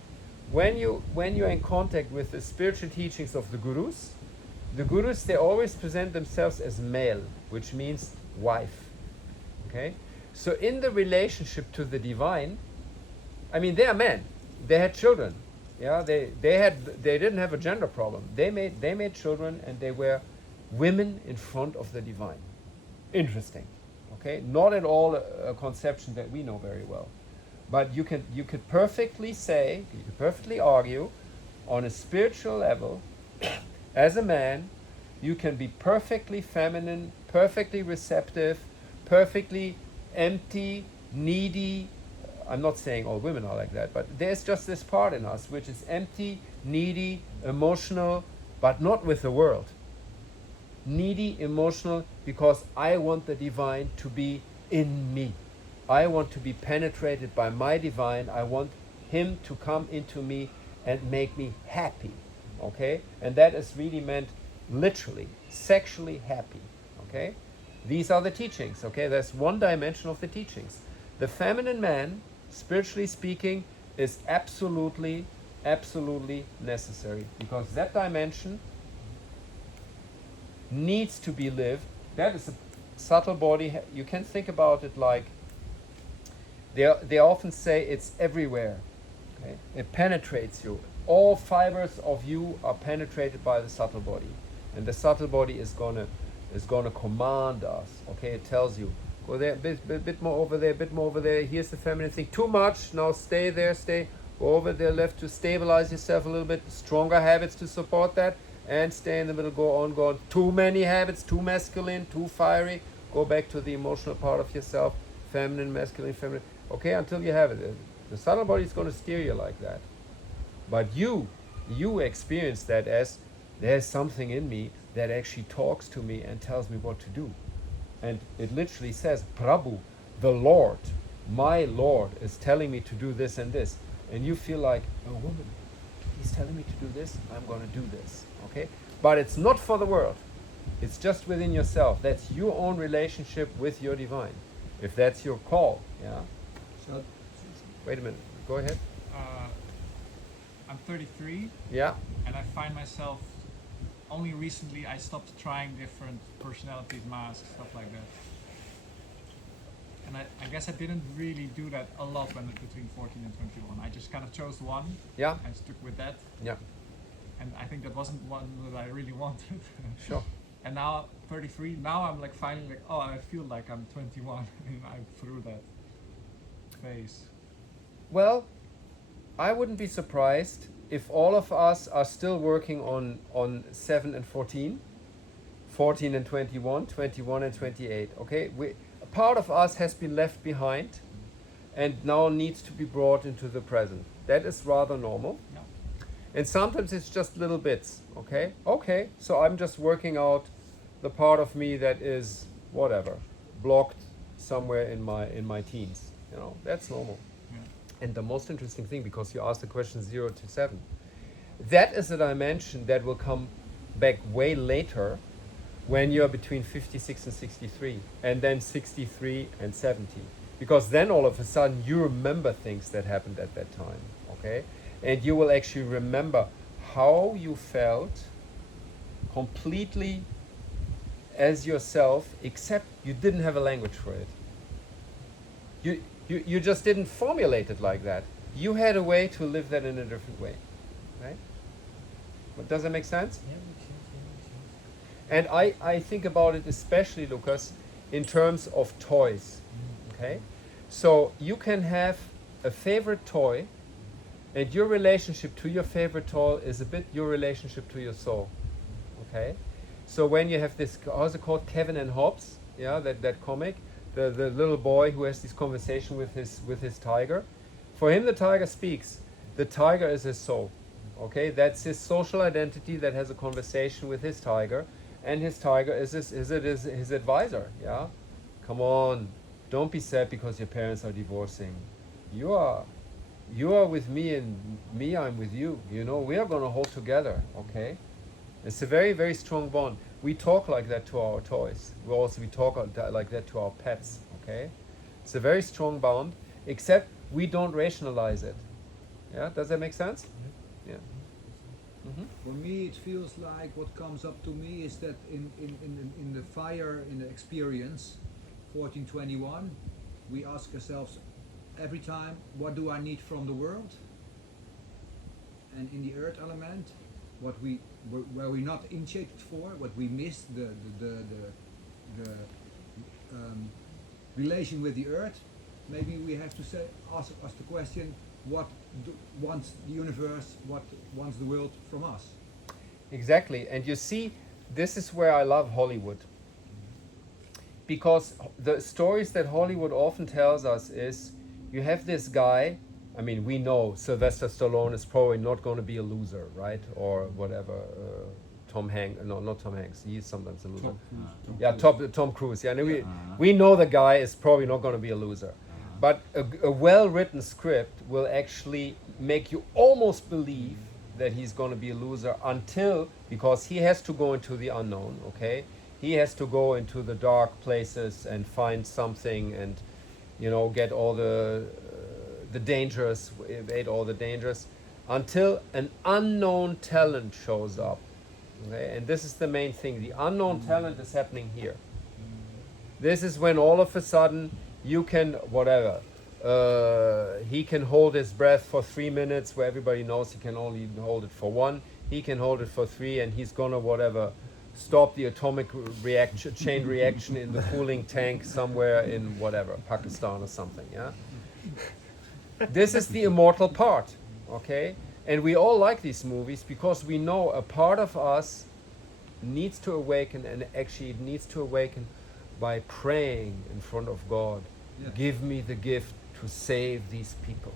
When you're in contact with the spiritual teachings of the gurus, they always present themselves as male, which means wife. Okay? So in the relationship to the divine, I mean, they are men. They had children. Yeah, they didn't have a gender problem. They made children, and they were women in front of the divine. Interesting. Okay? Not at all a conception that we know very well. But you could perfectly say, you could perfectly argue, on a spiritual level, as a man, you can be perfectly feminine, perfectly receptive, perfectly empty, needy. I'm not saying all women are like that, but there's just this part in us which is empty, needy, emotional, but not with the world. Needy, emotional, because I want the divine to be in me. I want to be penetrated by my divine. I want him to come into me and make me happy. Okay? And that is really meant literally, sexually happy. Okay? These are the teachings. Okay? That's one dimension of the teachings. The feminine man, spiritually speaking, is absolutely necessary, because that dimension needs to be lived. That is a subtle body. You can think about it like, they often say it's everywhere. Okay? It penetrates you. All fibers of you are penetrated by the subtle body, and the subtle body is gonna command us. Okay, it tells you, go there, bit more over there, bit more over there. Here's the feminine thing. Too much. Now stay there. Stay. Go over there left to stabilize yourself a little bit. Stronger habits to support that, and stay in the middle. Go on, go on. Too many habits. Too masculine. Too fiery. Go back to the emotional part of yourself. Feminine, masculine, feminine. Okay, until you have it. The subtle body is going to steer you like that. But you experience that as there's something in me that actually talks to me and tells me what to do. And it literally says, Prabhu, the Lord, my Lord, is telling me to do this and this. And you feel like, a woman, he's telling me to do this, I'm going to do this. Okay? But it's not for the world. It's just within yourself. That's your own relationship with your divine. If that's your call, yeah. So, Wait a minute. Go ahead. I'm 33, Yeah. and I find myself, only recently I stopped trying different personalities, masks, stuff like that. And I guess I didn't really do that a lot when between 14 and 21. I just kind of chose one Yeah. and stuck with that. Yeah. And I think that wasn't one that I really wanted. Sure. And now 33, now I'm like finally like, oh, I feel like I'm 21 and I'm through that phase. Well, I wouldn't be surprised if all of us are still working on 7 and 14, 14 and 21, 21 and 28. Okay, a part of us has been left behind and now needs to be brought into the present. That is rather normal. Yeah. And sometimes it's just little bits. Okay, okay. So I'm just working out the part of me that is whatever blocked somewhere in my teens. You know, that's normal. And the most interesting thing, because you asked the question 0 to 7, that is a dimension that will come back way later when you're between 56 and 63, and then 63 and 70. Because then all of a sudden you remember things that happened at that time, okay? And you will actually remember how you felt completely as yourself, except you didn't have a language for it. You just didn't formulate it like that. You had a way to live that in a different way, right? But does that make sense? Yeah, makes sense. Yeah, makes sense. And I think about it especially, Lucas, in terms of toys, okay? So you can have a favorite toy, and your relationship to your favorite toy is a bit your relationship to your soul, okay? So when you have this, how's it called, Kevin and Hobbes, yeah, that comic, the little boy who has this conversation with his tiger. For him, the tiger speaks. The tiger is his soul. Okay, that's his social identity that has a conversation with his tiger, and his tiger is his advisor. Yeah, come on, don't be sad because your parents are divorcing. You are with me, and me, I'm with you. You know, we are going to hold together. Okay, it's a very, very strong bond. We talk like that to our toys. We talk like that to our pets. Okay, it's a very strong bond. Except we don't rationalize it. Yeah, does that make sense? Yeah. For me, it feels like what comes up to me is that in the fire, in the experience, 1421, we ask ourselves every time, what do I need from the world? And in the earth element, where we not initiated for, what we missed, the relation with the earth, maybe we have to ask us the question, what wants the universe, what wants the world from us? Exactly. And you see, this is where I love Hollywood. Because the stories that Hollywood often tells us is, you have this guy, I mean, we know Sylvester Stallone is probably not going to be a loser, right? Or whatever, Tom Hanks, no, not Tom Hanks, he's sometimes a loser. Tom Cruise, yeah. And we know the guy is probably not going to be a loser. But a well-written script will actually make you almost believe that he's going to be a loser because he has to go into the unknown, okay? He has to go into the dark places and find something and, you know, get all the dangerous, evade all the dangers, until an unknown talent shows up, okay? And this is the main thing. The unknown talent is happening here. This is when all of a sudden you can, he can hold his breath for 3 minutes where everybody knows he can only hold it for 1. He can hold it for 3, and he's gonna stop the atomic chain reaction in the cooling tank somewhere in Pakistan or something, yeah? This is the immortal part, okay? And we all like these movies because we know a part of us needs to awaken, and actually it needs to awaken by praying in front of God. Yeah. Give me the gift to save these people.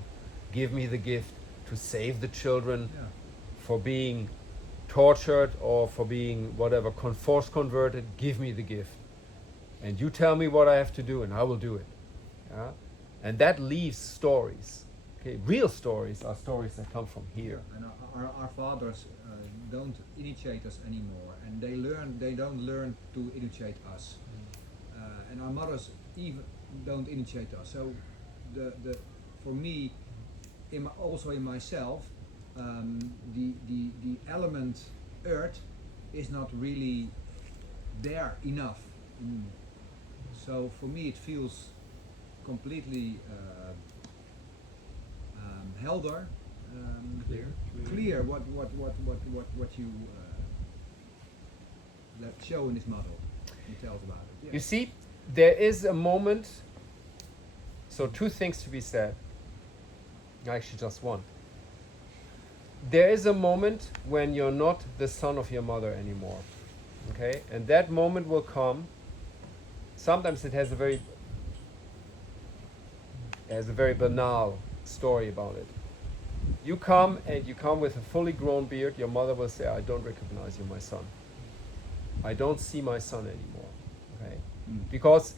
Give me the gift to save the children for being tortured or for being force converted. Give me the gift. And you tell me what I have to do and I will do it. Yeah? And that leaves stories. Okay? Real stories are stories that come from here. And our fathers don't initiate us anymore, and they don't learn to initiate us. And our mothers even don't initiate us. So for me, also in myself, the element earth is not really there enough. So for me, it feels completely helder, clear what you show in this model. You tell us about it. Yeah. You see, there is a moment, so 2 things to be said. Actually, just one. There is a moment when you're not the son of your mother anymore. Okay? And that moment will come. Sometimes it has a very banal story about it. You come with a fully grown beard, your mother will say, I don't recognize you, my son. I don't see my son anymore. Okay? Because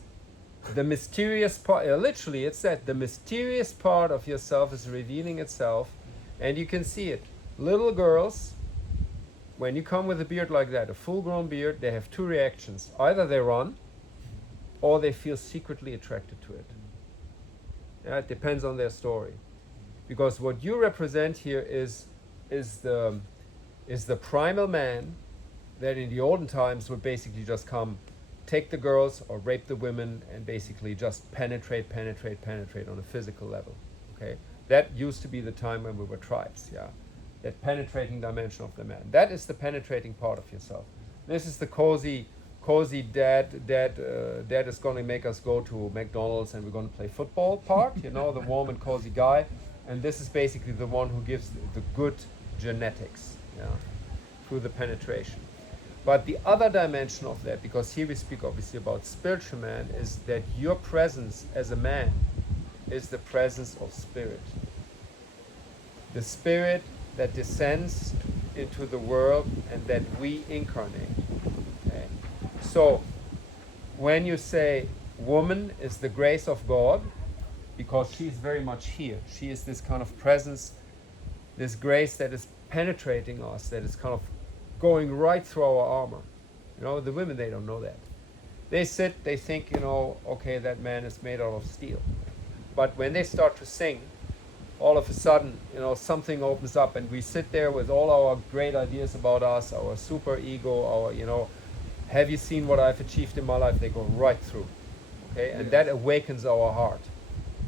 the mysterious part, literally it's that, the mysterious part of yourself is revealing itself, and you can see it. Little girls, when you come with a beard like that, a full-grown beard, they have 2 reactions. Either they run, or they feel secretly attracted to it. Yeah, it depends on their story. Because what you represent here is the primal man that in the olden times would basically just come, take the girls or rape the women and basically just penetrate on a physical level. Okay, that used to be the time when we were tribes. Yeah, that penetrating dimension of the man. That is the penetrating part of yourself. This is the cozy dad is going to make us go to McDonald's and we're going to play football part. You know, the warm and cozy guy. And this is basically the one who gives the good genetics, yeah, through the penetration. But the other dimension of that, because here we speak obviously about spiritual man, is that your presence as a man is the presence of spirit. The spirit that descends into the world and that we incarnate. Okay? So, when you say woman is the grace of God, because she's very much here, she is this kind of presence, this grace that is penetrating us, that is kind of going right through our armor. You know, the women, they don't know that. They sit, they think, you know, okay, that man is made out of steel. But when they start to sing, all of a sudden, you know, something opens up and we sit there with all our great ideas about us, our super ego, our, you know, have you seen what I've achieved in my life? They go right through. Okay, and that awakens our heart.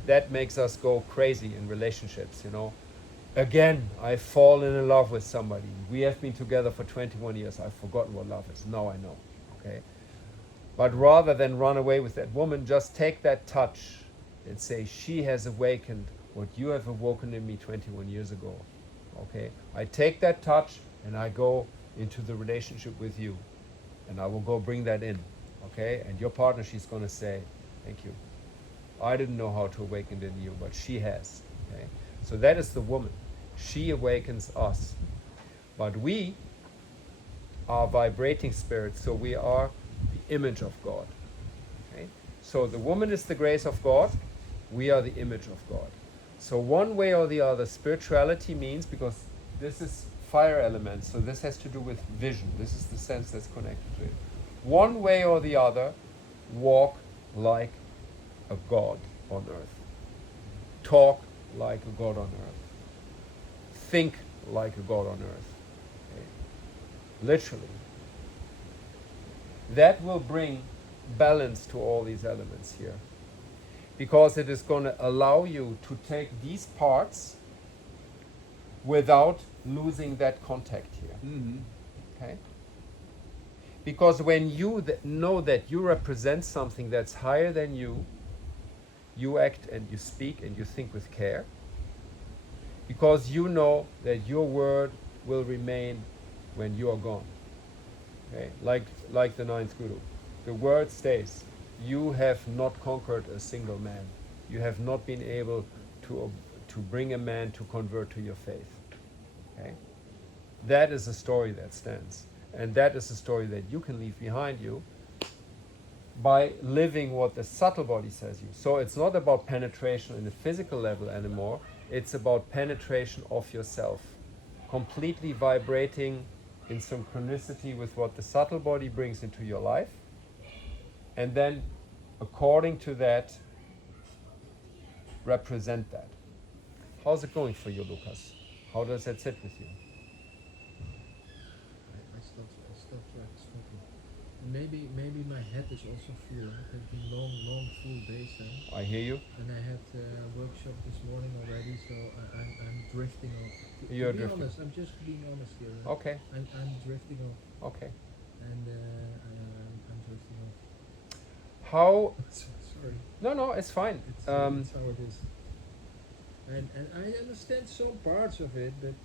That makes us go crazy in relationships, you know. Again, I've fallen in love with somebody. We have been together for 21 years. I've forgotten what love is. Now I know. Okay. But rather than run away with that woman, just take that touch and say, she has awakened what you have awoken in me 21 years ago. Okay. I take that touch and I go into the relationship with you. And I will go bring that in. Okay. And your partner, she's going to say, thank you. I didn't know how to awaken in you, but she has. Okay? So that is the woman. She awakens us. But we are vibrating spirits, so we are the image of God. Okay? So the woman is the grace of God, we are the image of God. So one way or the other, spirituality means, because this is fire element, so this has to do with vision. This is the sense that's connected to it. One way or the other, walk like a God on earth. Talk like a God on earth. Think like a God on earth. Okay? Literally. That will bring balance to all these elements here. Because it is going to allow you to take these parts without losing that contact here. Mm-hmm. Okay? Because when you know that you represent something that's higher than you, you act and you speak and you think with care, because you know that your word will remain when you are gone. Okay? Like the ninth guru. The word stays. You have not conquered a single man. You have not been able to bring a man to convert to your faith. Okay? That is a story that stands. And that is a story that you can leave behind you by living what the subtle body says you. So it's not about penetration in the physical level anymore. It's about penetration of yourself. Completely vibrating in synchronicity with what the subtle body brings into your life. And then, according to that, represent that. How's it going for you, Lucas? How does that sit with you? I still try to smoking. Maybe my head is also full. It has been long full days now. I hear you. And I had a workshop this morning already, so I'm drifting off. You're to be drifting. honest, I'm just being honest here. Okay. I'm drifting off, Okay. and I'm drifting off. How? Sorry. No, it's fine. It's how it is. And I understand some parts of it, but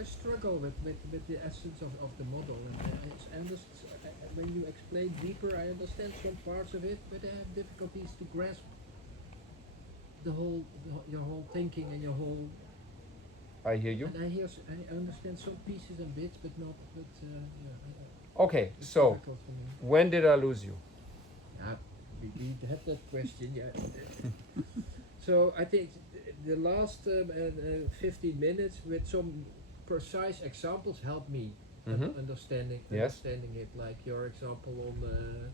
I struggle with the essence of the model. And when you explain deeper, I understand some parts of it, but I have difficulties to grasp your whole thinking and your whole. I hear you. And I understand some pieces and bits, but not. But Okay, it's so difficult for me. when did I lose you? We had that question, yeah. So I think the last 15 minutes with some precise examples helped me understanding it. Like your example on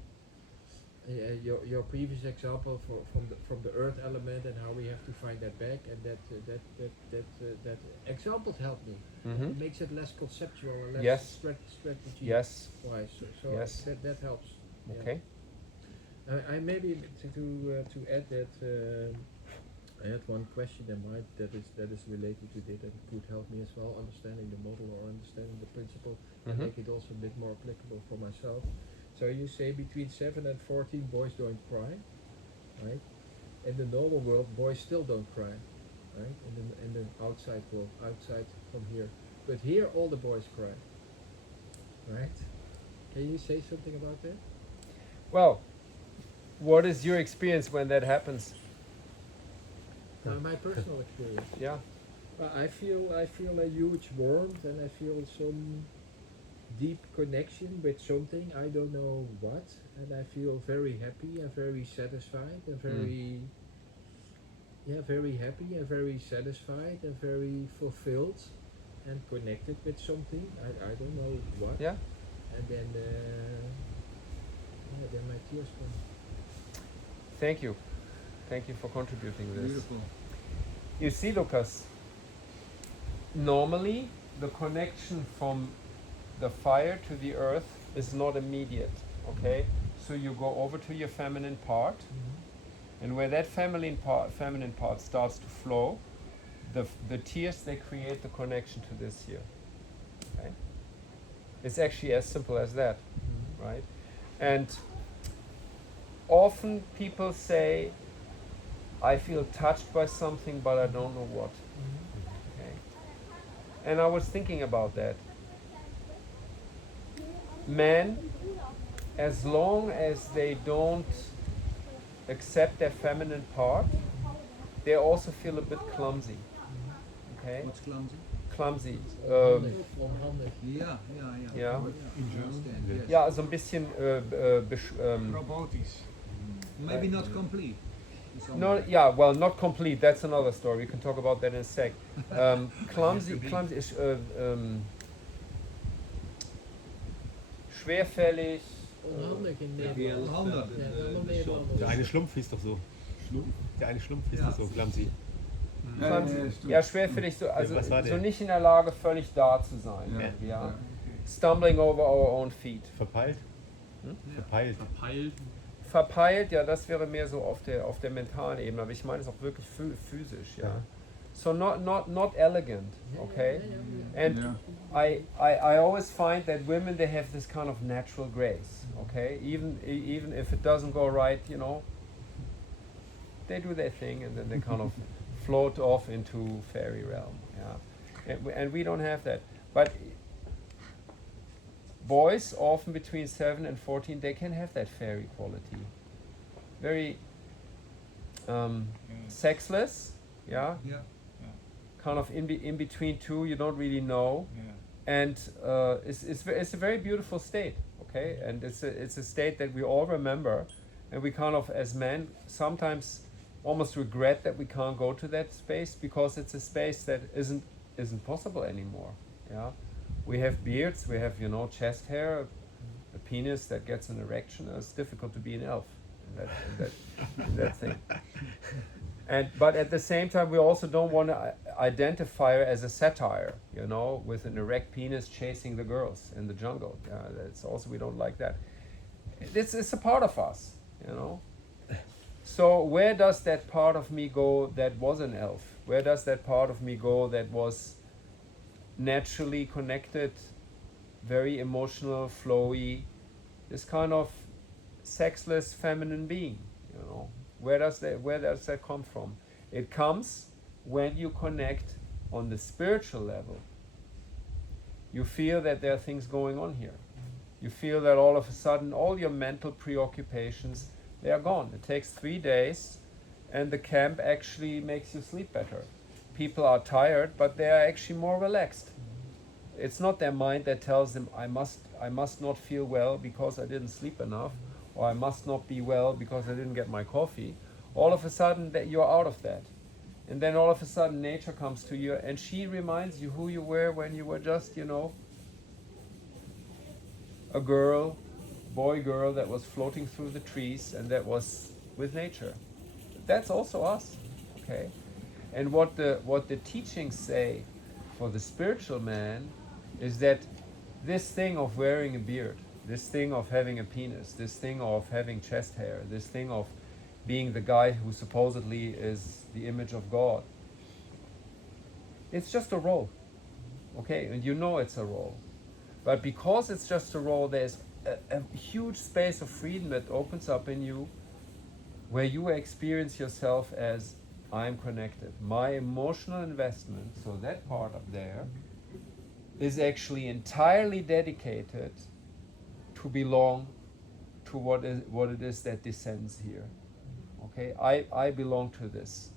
your previous example from the earth element and how we have to find that back, and that examples help me. It makes it less conceptual and less strategy Yes. wise. So Yes. that helps. Yeah. Okay. I maybe to add that I had one question in mind that is related to that could help me as well, understanding the model or understanding the principle, and make it also a bit more applicable for myself. So you say between 7 and 14 boys don't cry, right? In the normal world, boys still don't cry, right? In the outside world, outside from here, but here all the boys cry, right? Can you say something about that? Well, what is your experience when that happens? My personal experience. Yeah. I feel a huge warmth, and I feel some deep connection with something, I don't know what, and I feel very happy and very satisfied and very very happy and very satisfied and very fulfilled and connected with something. I don't know what. Yeah. And then then my tears come. Thank you. Thank you for contributing this. Beautiful. You see, Lucas, normally the connection from the fire to the earth is not immediate, okay? So you go over to your feminine part, and where that feminine part starts to flow, the tears, they create the connection to this here, okay? It's actually as simple as that, right? And often people say, I feel touched by something, but I don't know what. Okay? And I was thinking about that. Men, as long as they don't accept their feminine part, they also feel a bit clumsy. Okay? What's clumsy? Clumsy. Onhandig. Yeah. Yeah. Understand, yes. Ja, so ein bisschen Robotisch. Maybe not complete. no, yeah, well, not complete. That's another story. We can talk about that in a sec. Clumsy is schwerfällig. Onhandig in Ja, Nederland. onhandig. Ja, helemaal Nederlands. Der eine Schlumpf hieß doch so. Der eine Schlumpf hieß Ja. doch so, clumsy. Ja, schwerfällig, so, also was war so der? nicht in der Lage, völlig da zu sein. Ja. irgendwie, ja. Ja. Stumbling over our own feet. Verpeilt? Verpeilt. Verpeilt. Verpeilt, ja, das wäre mehr so auf der mentalen Ebene, aber ich meine es auch wirklich physisch, ja. So not elegant, okay? And Yeah. I always find that women, they have this kind of natural grace, okay? Even if it doesn't go right, you know, they do their thing and then they kind of float off into fairy realm, yeah. And we don't have that. But boys, often between 7 and 14, they can have that fairy quality. Very sexless, yeah? Yeah. Kind of in between two, you don't really know. Yeah. And it's a very beautiful state, okay? And it's a state that we all remember, and we kind of, as men, sometimes almost regret that we can't go to that space because it's a space that isn't possible anymore. Yeah, we have beards, we have chest hair, a penis that gets an erection. It's difficult to be an elf in that thing. But at the same time, we also don't want to identify her as a satire, with an erect penis chasing the girls in the jungle. That's also, we don't like that. It's a part of us, So where does that part of me go that was an elf? Where does that part of me go that was naturally connected, very emotional, flowy, this kind of sexless feminine being, Where does that come from? It comes when you connect on the spiritual level. You feel that there are things going on here. You feel that all of a sudden all your mental preoccupations, they are gone. It takes 3 days and the camp actually makes you sleep better. People are tired, but they are actually more relaxed. It's not their mind that tells them, I must not feel well because I didn't sleep enough, or I must not be well because I didn't get my coffee. All of a sudden that you're out of that. And then all of a sudden nature comes to you and she reminds you who you were when you were just, a boy-girl that was floating through the trees and that was with nature. That's also us, okay? And what the teachings say for the spiritual man is that this thing of wearing a beard, this thing of having a penis, this thing of having chest hair, this thing of being the guy who supposedly is the image of God, it's just a role, okay? And it's a role. But because it's just a role, there's a huge space of freedom that opens up in you where you experience yourself as, I'm connected. My emotional investment, so that part up there, is actually entirely dedicated to to belong to what it is that descends here. Okay, I belong to this.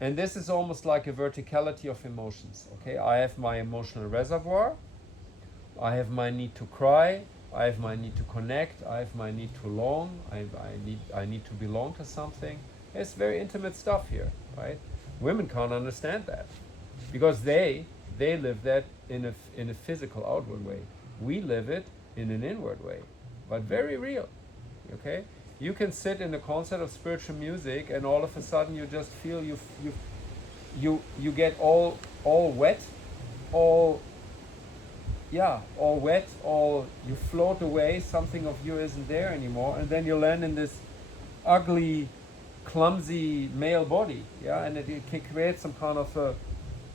And this is almost like a verticality of emotions. Okay, I have my emotional reservoir, I have my need to cry, I have my need to connect, I have my need to long, I need to belong to something. It's very intimate stuff here, right? Women can't understand that because they live that in a physical outward way. We live it in an inward way, but very real. Okay, you can sit in a concert of spiritual music and all of a sudden you just feel you get all wet, all wet, you float away, something of you isn't there anymore, and then you land in this ugly, clumsy male body, and it can create some kind of a,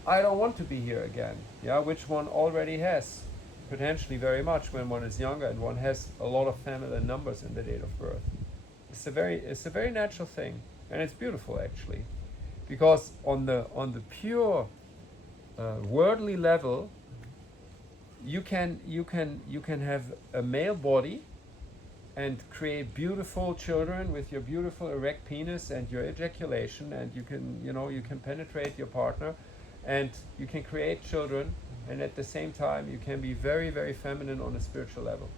I don't want to be here again, which one already has, potentially very much when one is younger and one has a lot of family numbers in the date of birth. It's a very natural thing, and it's beautiful actually, because on the pure worldly level, you can have a male body and create beautiful children with your beautiful erect penis and your ejaculation, and you can penetrate your partner, and you can create children, and at the same time you can be very, very feminine on a spiritual level,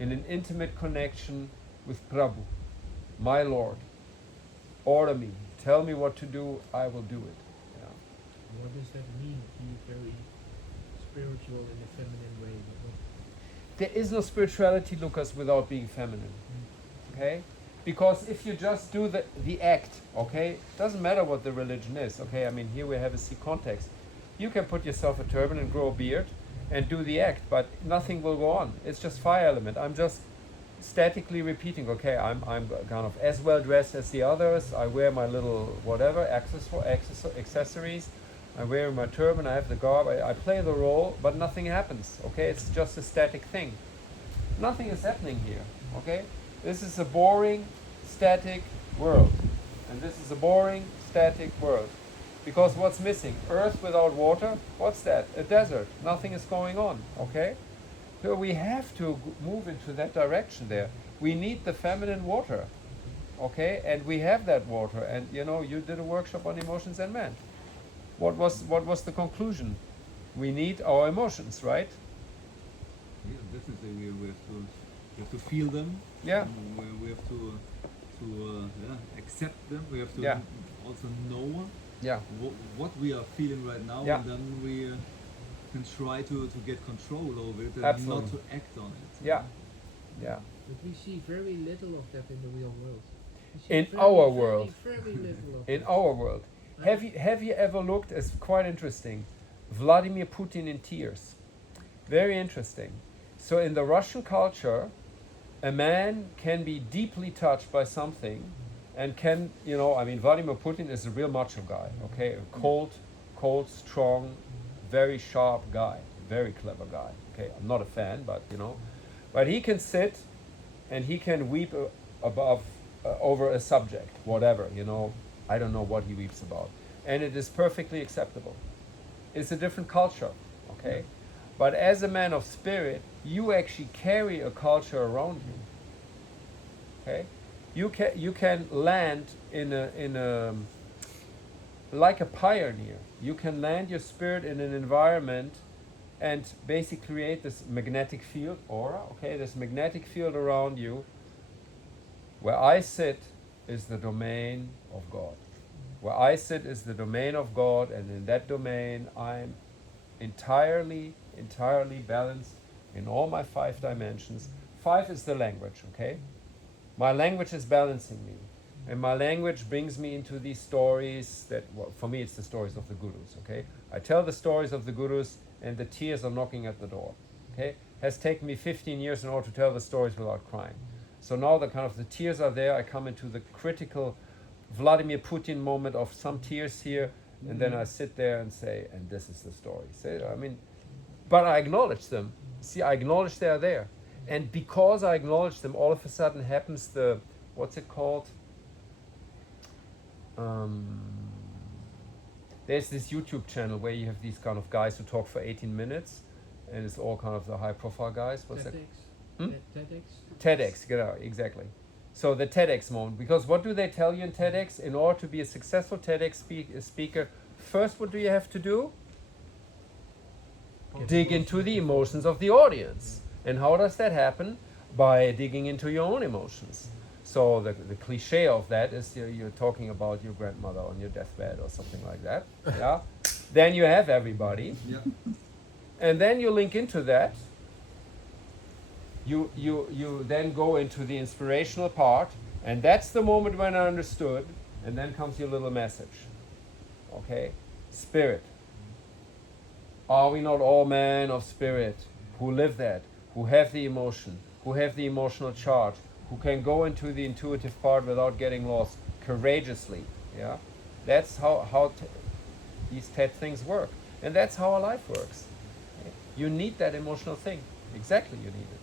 in an intimate connection with Prabhu, my Lord. Order me, tell me what to do, I will do it. What does that mean, be very spiritual in a feminine way? There is no spirituality, Lucas, without being feminine. Okay? Because if you just do the act, okay, doesn't matter what the religion is, okay? I mean, here we have a Sikh context. You can put yourself a turban and grow a beard and do the act, but nothing will go on. It's just fire element. I'm just statically repeating, okay, I'm kind of as well dressed as the others. I wear my little whatever, accessories. I wear my turban, I have the garb, I play the role, but nothing happens, okay? It's just a static thing. Nothing is happening here, okay? This is a boring, static world. And this is a boring, static world. Because what's missing? Earth without water? What's that? A desert. Nothing is going on, okay? So we have to move into that direction there. We need the feminine water, okay? And we have that water. And you did a workshop on emotions and man. What was the conclusion? We need our emotions, right? Yeah, definitely. We have to feel them. Yeah. We have to accept them. We have to also know what we are feeling right now, and then we can try to get control over it and Absolutely. not to act on it. Yeah. But we see very little of that in the real world. In our world. Very little of In that. our world. Have you ever looked? It's quite interesting. Vladimir Putin in tears. Very interesting. So in the Russian culture, a man can be deeply touched by something, and Vladimir Putin is a real macho guy. Okay, a cold, strong, very sharp guy, very clever guy. Okay, I'm not a fan, but he can sit, and he can weep over a subject, whatever. I don't know what he weeps about. And it is perfectly acceptable. It's a different culture, okay? But as a man of spirit, you actually carry a culture around you, okay? You can land in a like a pioneer. You can land your spirit in an environment and basically create this magnetic field, aura, okay? This magnetic field around you. Where I sit is the domain of God. Where I sit is the domain of God, and in that domain I'm entirely balanced in all my 5 dimensions. 5 is the language, okay? My language is balancing me. And my language brings me into these stories that, for me it's the stories of the gurus, okay? I tell the stories of the gurus and the tears are knocking at the door, okay? Has taken me 15 years in order to tell the stories without crying. So now the tears are there. I come into the critical Vladimir Putin moment of some tears here, and then I sit there and say, and this is the story. But I acknowledge them. See, I acknowledge they are there. And because I acknowledge them, all of a sudden happens what's it called? There's this YouTube channel where you have these kind of guys who talk for 18 minutes, and it's all kind of the high profile guys. What's that? TEDx? TEDx, genau, exactly. So the TEDx moment, because what do they tell you in TEDx? In order to be a successful TEDx speaker, first what do you have to do? Dig into the emotions of the audience. And how does that happen? By digging into your own emotions. So the cliche of that is you're talking about your grandmother on your deathbed or something like that. Yeah. Then you have everybody. Yeah. And then you link into that. You then go into the inspirational part, and that's the moment when I understood, and then comes your little message. Okay? Spirit. Are we not all men of spirit who live that, who have the emotion, who have the emotional charge, who can go into the intuitive part without getting lost courageously? Yeah? That's how these TED things work. And that's how our life works. Okay? You need that emotional thing. Exactly, you need it.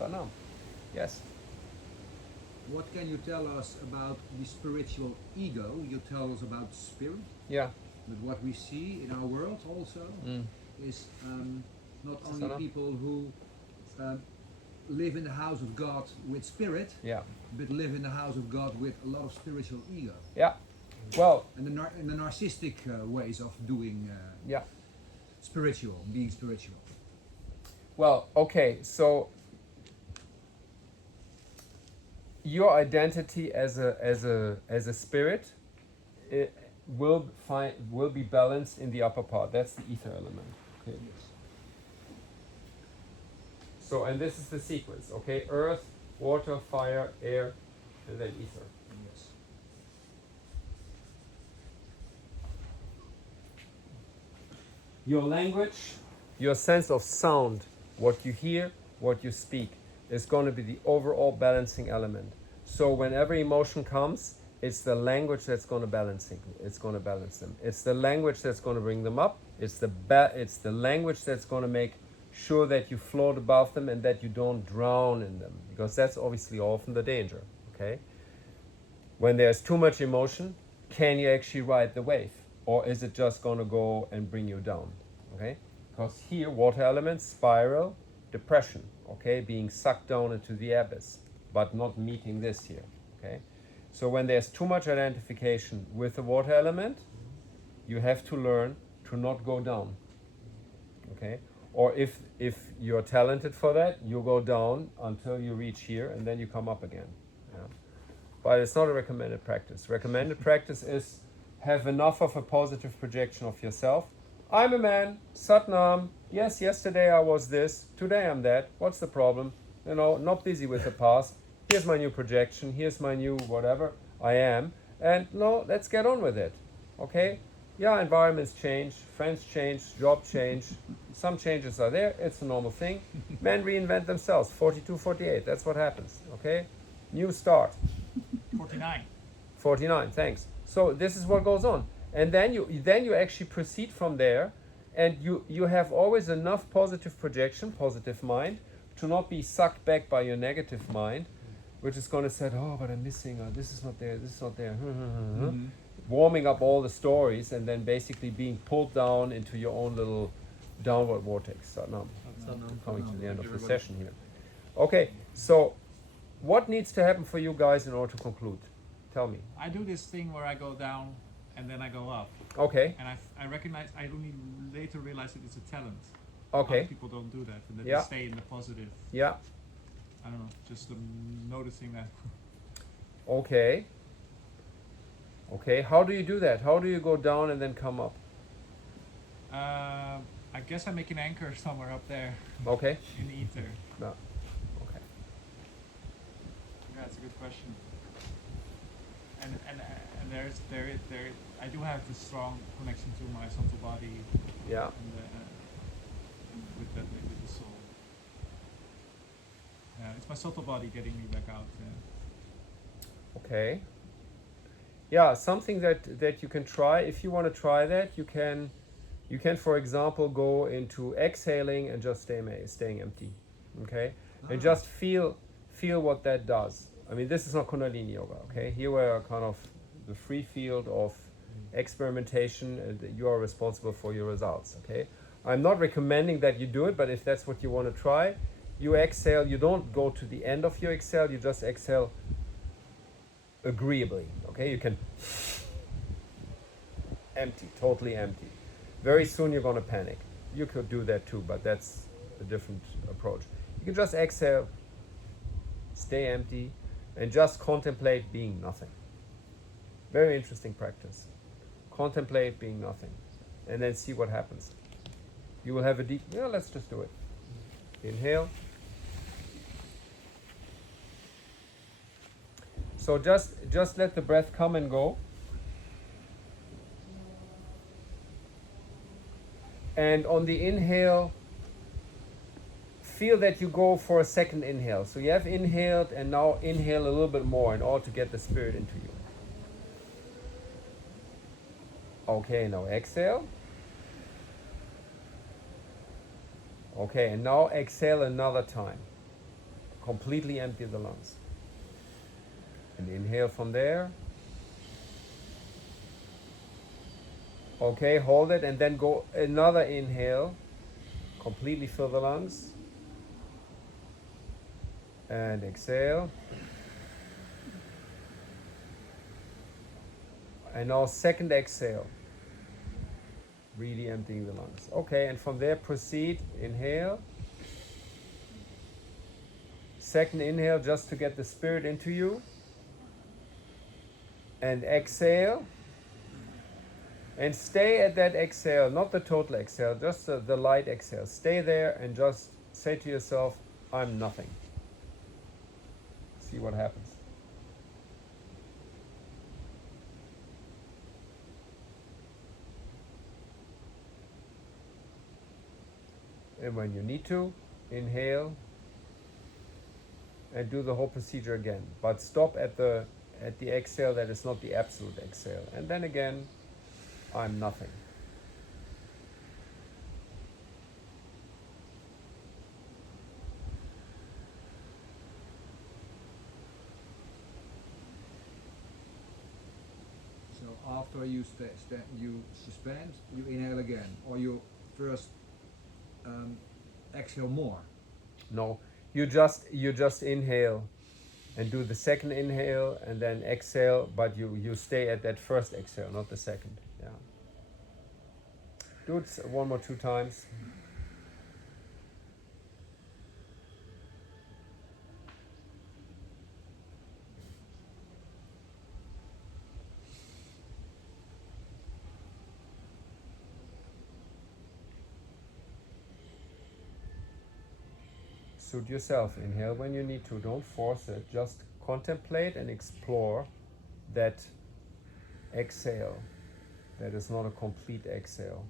Sanam. Yes. What can you tell us about the spiritual ego? You tell us about spirit, Yeah. but what we see in our world also is not only Sanam. people who live in the house of God with spirit, Yeah. but live in the house of God with a lot of spiritual ego. Yeah. Well, And the narcissistic ways of doing yeah. being spiritual. Well, okay, so your identity as a spirit will be balanced in the upper part. That's the ether element. Okay. So, and this is the sequence. Okay, earth, water, fire, air, and then ether. Yes. Your language, your sense of sound, what you hear, what you speak, is going to be the overall balancing element. So whenever emotion comes, it's the language that's going to balance them. It's going to balance them. It's the language that's going to bring them up. It's the language that's going to make sure that you float above them and that you don't drown in them, because that's obviously often the danger. Okay. When there's too much emotion, can you actually ride the wave, or is it just going to go and bring you down? Okay. Because here, water elements, spiral, depression. Okay, being sucked down into the abyss, but not meeting this here. Okay. So when there's too much identification with the water element, you have to learn to not go down. Okay? Or if you're talented for that, you go down until you reach here and then you come up again. Yeah? But it's not a recommended practice. Recommended practice is have enough of a positive projection of yourself. I'm a man, Satnam, yes, yesterday I was this, today I'm that, what's the problem? You know, not busy with the past. Here's my new projection, here's my new whatever I am, and no, let's get on with it. Okay? Yeah, environments change, friends change, job change, some changes are there, it's a normal thing. Men reinvent themselves, 42, 48, that's what happens. Okay? New start. 49. 49, thanks. So this is what goes on. And then you actually proceed from there, and you have always enough positive projection, positive mind, to not be sucked back by your negative mind, which is going to say, oh, but I'm missing, or this is not there, this is not there, warming up all the stories, and then basically being pulled down into your own little downward vortex. So now coming to the end of the session here. Okay, so what needs to happen for you guys in order to conclude? Tell me. I do this thing where I go down and then I go up. Okay. And I recognize, I only later realize that it's a talent. Okay. Other people don't do that, and that Yeah. they stay in the positive. Yeah. I don't know, just noticing that. Okay. Okay. How do you do that? How do you go down and then come up? I guess I make an anchor somewhere up there Okay. in the ether. No. Okay. Yeah, it's a good question. And there I do have this strong connection to my subtle body. Yeah. And with the soul. Yeah, it's my subtle body getting me back out. Okay. Yeah, something that you can try. If you want to try that, you can for example go into exhaling and just staying empty. Okay? And just feel what that does. I mean, this is not Kundalini yoga, okay? Here we are kind of the free field of experimentation, and you are responsible for your results, okay? I'm not recommending that you do it, but if that's what you want to try, you exhale, you don't go to the end of your exhale, you just exhale agreeably. Okay, you can empty, totally empty. Very soon you're going to panic. You could do that too, but that's a different approach. You can just exhale, stay empty, and just contemplate being nothing. Very interesting practice. Contemplate being nothing, and then see what happens. You will have a deep, let's just do it. Inhale. So just let the breath come and go. And on the inhale, feel that you go for a second inhale. So you have inhaled, and now inhale a little bit more in order to get the spirit into you. Okay, now exhale. Okay, and now exhale another time. Completely empty the lungs. And inhale from there. Okay, hold it, and then go another inhale. Completely fill the lungs. And exhale. And now second exhale. Really emptying the lungs. Okay, and from there proceed. Inhale. Second inhale just to get the spirit into you. And exhale. And stay at that exhale, not the total exhale, just the light exhale. Stay there and just say to yourself, I'm nothing. See what happens. And when you need to, inhale and do the whole procedure again. But stop at the exhale that is not the absolute exhale. And then again, I'm nothing. So after you you suspend, you inhale again, or you first exhale more. No, you just inhale and do the second inhale and then exhale, but you stay at that first exhale, not the second. Yeah. Do it one more, 2 times. Suit yourself. Inhale when you need to. Don't force it. Just contemplate and explore that exhale. That is not a complete exhale.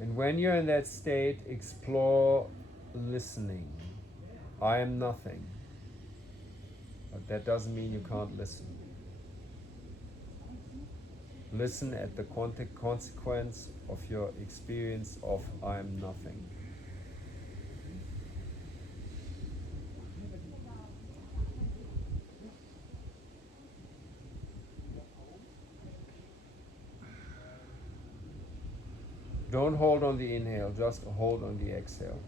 And when you're in that state, explore listening. I am nothing. But that doesn't mean you can't listen. Listen at the consequence of your experience of I am nothing. Don't hold on the inhale, just hold on the exhale.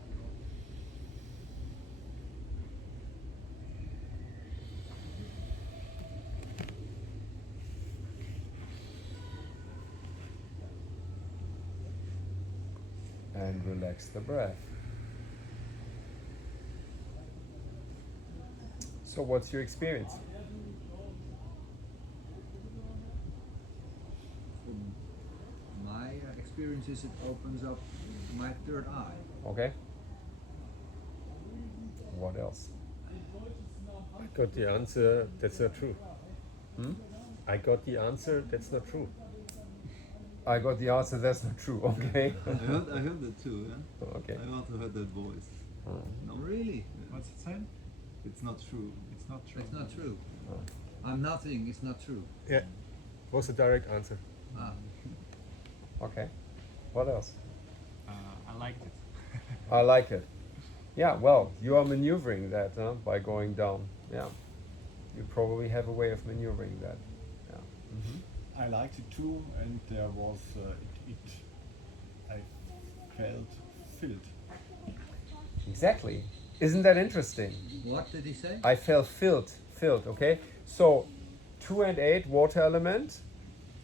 And relax the breath. So what's your experience? From my experiences, it opens up my third eye. Okay. What else? I got the answer, that's not true. Hmm? I got the answer, that's not true. I got the answer, that's not true. Okay. I heard that too, yeah? Okay. I also heard that voice. No, really? What's it saying? It's not true. It's not true. It's not true. Oh. I'm nothing. It's not true. Yeah, was a direct answer. Ah. Okay. What else? I liked it. I like it. Yeah, well, you are maneuvering that by going down. Yeah. you probably have a way of maneuvering that. Yeah. I liked it too, and there was I felt filled. Exactly. Isn't that interesting? What did he say? I felt filled, okay? So 2 and 8, water element,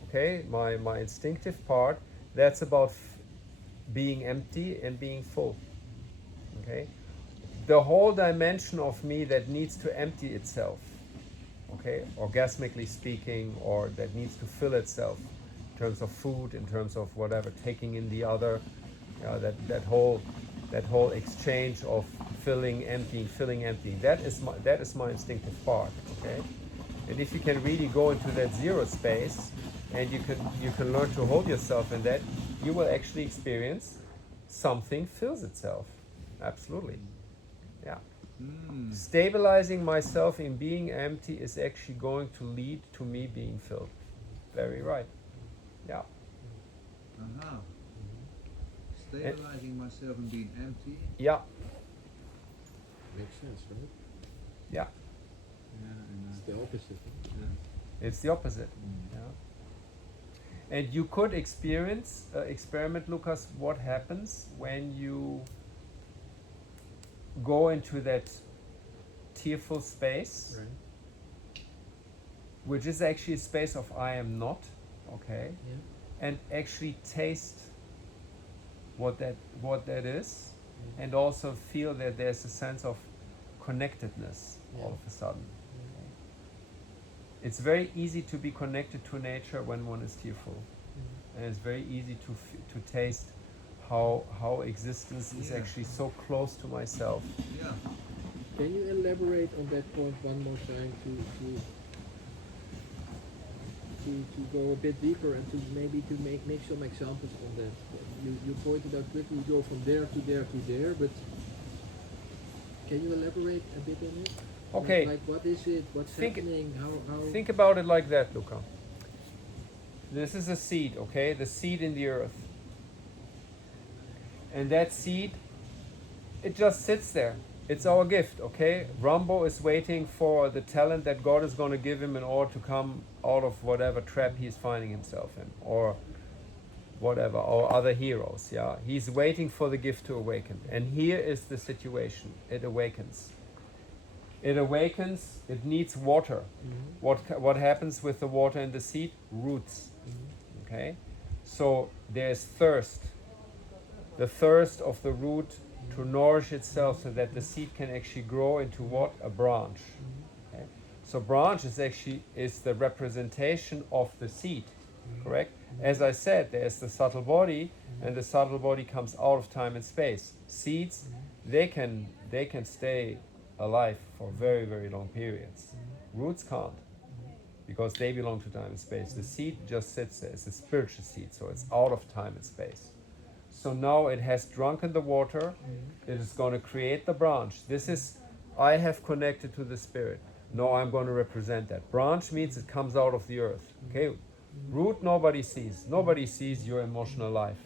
okay, my instinctive part, that's about being empty and being full, okay? The whole dimension of me that needs to empty itself, okay, orgasmically speaking, or that needs to fill itself in terms of food, in terms of whatever, taking in the other, that whole exchange of filling, emptying, that is my instinctive part, okay? And if you can really go into that zero space, and you can learn to hold yourself in that, you will actually experience something fills itself. Absolutely. Yeah. Stabilizing myself in being empty is actually going to lead to me being filled. Very right. Yeah. Uh-huh. Stabilizing myself and being empty. Yeah. Makes sense, right? Yeah. It's the opposite. It's the opposite. Yeah. And you could experiment, Lucas, what happens when you go into that tearful space, Right. which is actually a space of I am not, okay, Yeah. and actually taste what that is, and also feel that there's a sense of connectedness all of a sudden. It's very easy to be connected to nature when one is tearful, and it's very easy to taste how existence is actually so close to myself. Yeah. Can you elaborate on that point one more time to go a bit deeper and to maybe to make some examples on that? You pointed out quickly, you go from there to there to there, but can you elaborate a bit on it? Okay. Like what is it? What's happening? How? Think about it like that, Luca. This is a seed, okay? The seed in the earth. And that seed, it just sits there. It's our gift, okay? Rambo is waiting for the talent that God is going to give him in order to come out of whatever trap he's finding himself in, or whatever, or other heroes, yeah? He's waiting for the gift to awaken. And here is the situation. It awakens. It awakens, it needs water. What happens with the water in the seed? Roots, okay? So there's thirst. The thirst of the root to nourish itself so that the seed can actually grow into what? A branch. Okay? So branch is the representation of the seed, correct? As I said, there's the subtle body, and the subtle body comes out of time and space. Seeds, they can stay alive for very, very long periods. Roots can't, because they belong to time and space. The seed just sits there. It's a spiritual seed, so it's out of time and space. So now it has drunken the water. It is going to create the branch. This is, I have connected to the spirit. No, I'm going to represent that. Branch means it comes out of the earth. Okay. Root, nobody sees. Nobody sees your emotional life.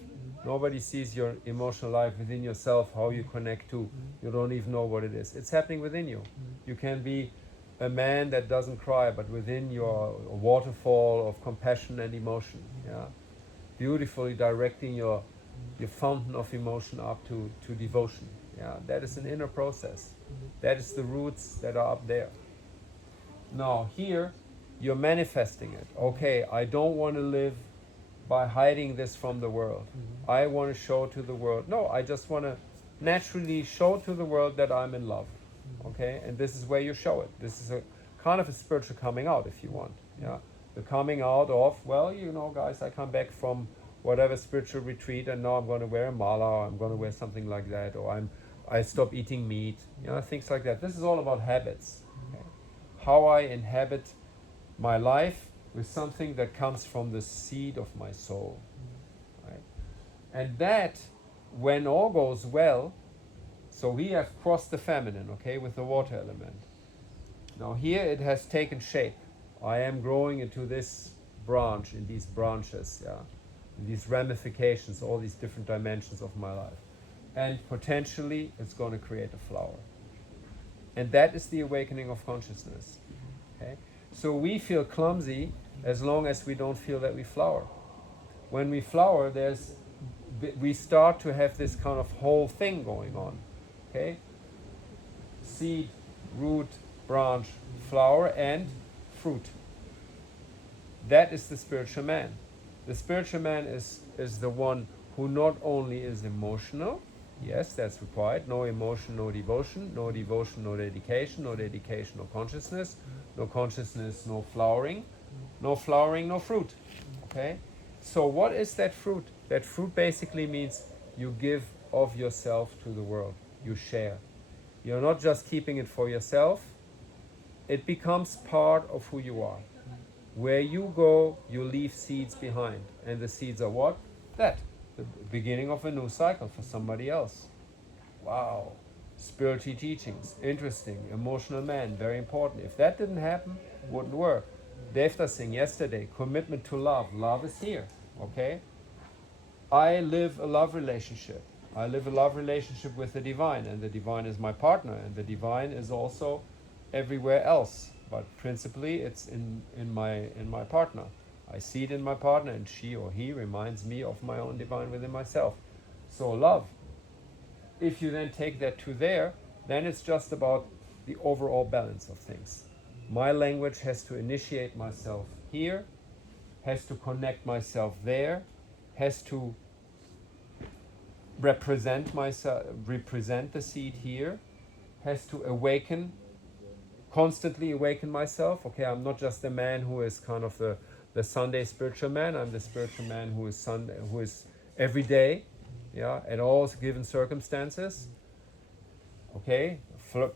Nobody sees your emotional life within yourself, how you connect to. You don't even know what it is. It's happening within you. You can be a man that doesn't cry, but within your waterfall of compassion and emotion. Yeah. Beautifully directing your fountain of emotion up to devotion. Yeah, that is an inner process. That is the roots that are up there. Now here, you're manifesting it. Okay, I don't want to live by hiding this from the world. I want to show to the world. No, I just want to naturally show to the world that I'm in love. Okay, and this is where you show it. This is a kind of a spiritual coming out, if you want. Yeah, the coming out of, well, you know, guys, I come back from whatever spiritual retreat, and now I'm going to wear a mala, or I'm going to wear something like that, or I stop eating meat, you know, things like that. This is all about habits. Okay? How I inhabit my life with something that comes from the seed of my soul. Right? And that, when all goes well, so we have crossed the feminine, okay, with the water element. Now here it has taken shape. I am growing into this branch, in these branches, yeah. These ramifications, all these different dimensions of my life. And potentially it's going to create a flower. And that is the awakening of consciousness. Okay? So we feel clumsy as long as we don't feel that we flower. When we flower, we start to have this kind of whole thing going on. Okay? Seed, root, branch, flower, and fruit. That is the spiritual man. The spiritual man is the one who not only is emotional, yes, that's required, no emotion, no devotion, no devotion, no dedication, no dedication, no consciousness, no consciousness, no flowering, no flowering, no fruit. Okay? So what is that fruit? That fruit basically means you give of yourself to the world. You share. You're not just keeping it for yourself. It becomes part of who you are. Where you go, you leave seeds behind. And the seeds are what? That. The beginning of a new cycle for somebody else. Wow. Spiritual teachings. Interesting. Emotional man. Very important. If that didn't happen, wouldn't work. Devta Singh yesterday. Commitment to love. Love is here. Okay? I live a love relationship. I live a love relationship with the divine. And the divine is my partner. And the divine is also everywhere else. But principally, it's in my partner. I see it in my partner, and she or he reminds me of my own divine within myself. So love. If you then take that to there, then it's just about the overall balance of things. My language has to initiate myself here, has to connect myself there, has to represent myself, represent the seed here, has to awaken, constantly awaken myself. Okay, I'm not just the man who is kind of the Sunday spiritual man. I'm the spiritual man who is every day, yeah, at all given circumstances. Okay,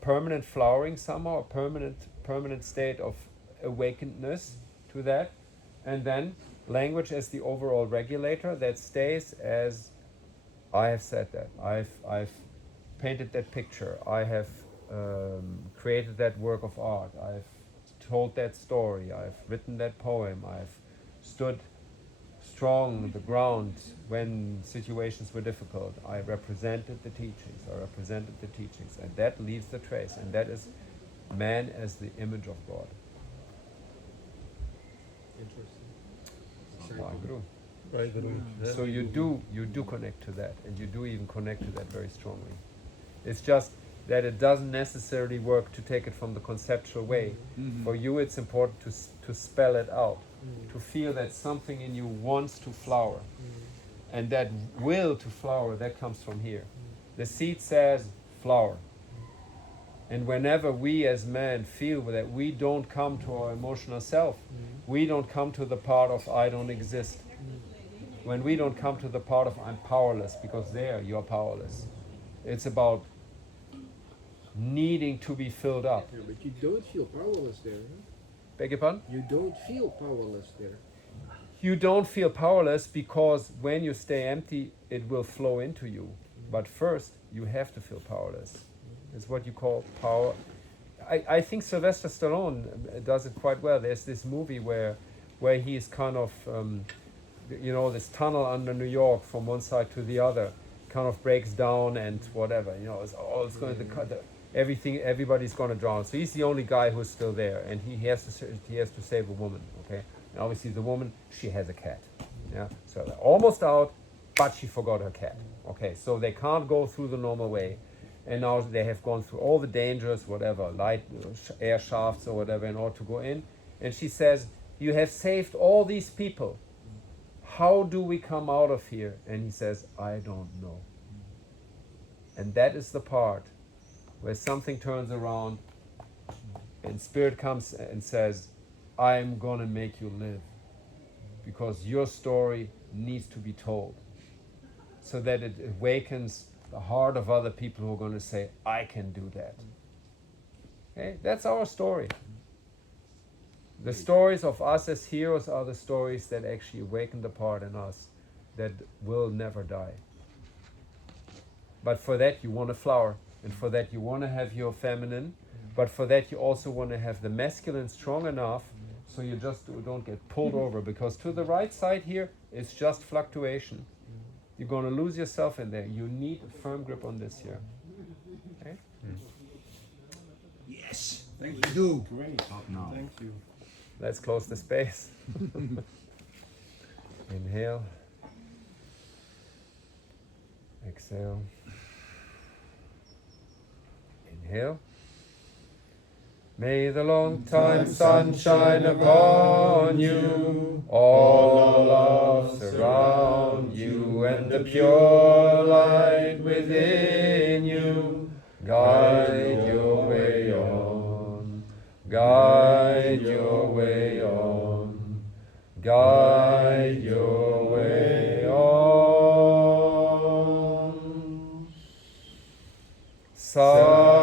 permanent flowering somehow, a permanent state of awakenedness to that, and then language as the overall regulator that stays as I have said that. I've painted that picture. I have created that work of art. I've told that story. I've written that poem. I've stood strong the ground when situations were difficult. I represented the teachings. And that leaves the trace. And that is man as the image of God. Interesting. So you do connect to that, and you do even connect to that very strongly. It's just that it doesn't necessarily work to take it from the conceptual way. Mm-hmm. For you, it's important to spell it out, to feel that something in you wants to flower, and that will to flower, that comes from here. The seed says flower, and whenever we as men feel that we don't come to our emotional self, we don't come to the part of I don't exist. When we don't come to the part of I'm powerless, because there you're powerless. It's about needing to be filled up. Yeah, but you don't feel powerless there. Huh? Beg your pardon? You don't feel powerless there. You don't feel powerless because when you stay empty, it will flow into you. But first, you have to feel powerless. It's what you call power. I think Sylvester Stallone does it quite well. There's this movie where he's kind of, this tunnel under New York from one side to the other kind of breaks down and whatever. It's going to everybody's going to drown. So he's the only guy who's still there, and he has to save a woman. Okay, and obviously the woman, she has a cat. Yeah, so they're almost out, but she forgot her cat. Okay, so they can't go through the normal way, and now they have gone through all the dangers, whatever, light air shafts or whatever, in order to go in. And she says, "You have saved all these people. How do we come out of here?" And he says, "I don't know." And that is the part where something turns around and spirit comes and says, "I'm gonna make you live, because your story needs to be told," so that it awakens the heart of other people who are going to say, "I can do that." Okay? That's our story. The stories of us as heroes are the stories that actually awaken the part in us that will never die. But for that you want to flower, and for that you want to have your feminine, but for that you also want to have the masculine strong enough so you just don't get pulled over, because to the right side here it's just fluctuation. You're going to lose yourself in there. You need a firm grip on this here. Okay? Yes. Thank You you. do. Great. Talk now. Thank you. Let's close the space. Inhale. Exhale. Inhale. May the long time sun shine upon you, all love surround you, and the pure light within you guide your way on, guide your way on, guide your way on. Sa